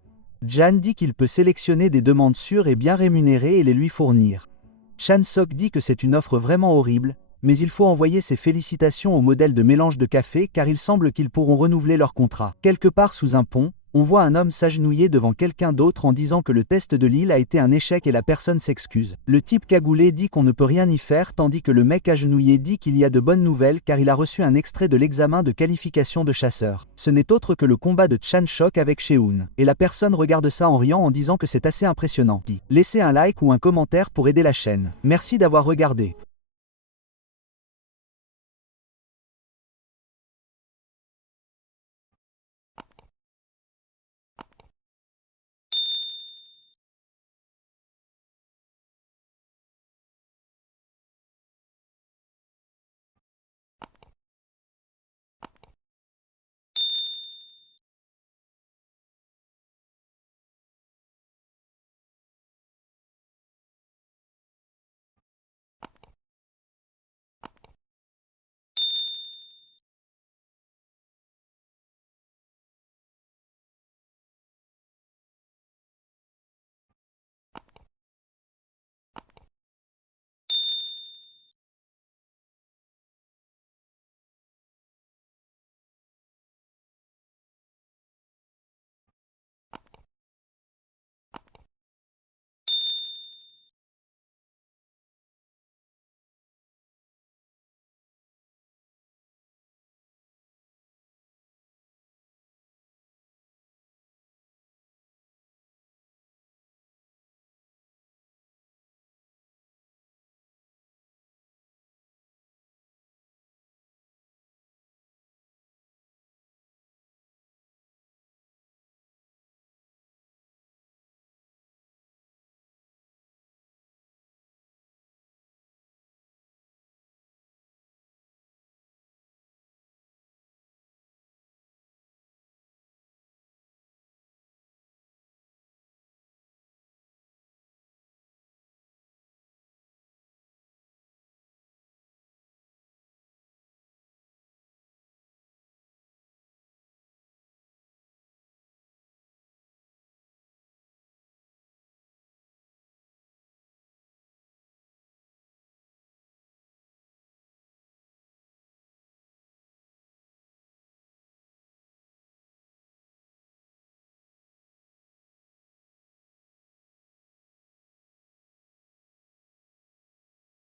Jan dit qu'il peut sélectionner des demandes sûres et bien rémunérées et les lui fournir. Chansok dit que c'est une offre vraiment horrible, mais il faut envoyer ses félicitations au modèle de mélange de café car il semble qu'ils pourront renouveler leur contrat. Quelque part sous un pont, on voit un homme s'agenouiller devant quelqu'un d'autre en disant que le test de l'île a été un échec et la personne s'excuse. Le type cagoulé dit qu'on ne peut rien y faire tandis que le mec agenouillé dit qu'il y a de bonnes nouvelles car il a reçu un extrait de l'examen de qualification de chasseur. Ce n'est autre que le combat de Chansok avec Cheun. Et la personne regarde ça en riant en disant que c'est assez impressionnant. Laissez un like ou un commentaire pour aider la chaîne. Merci d'avoir regardé.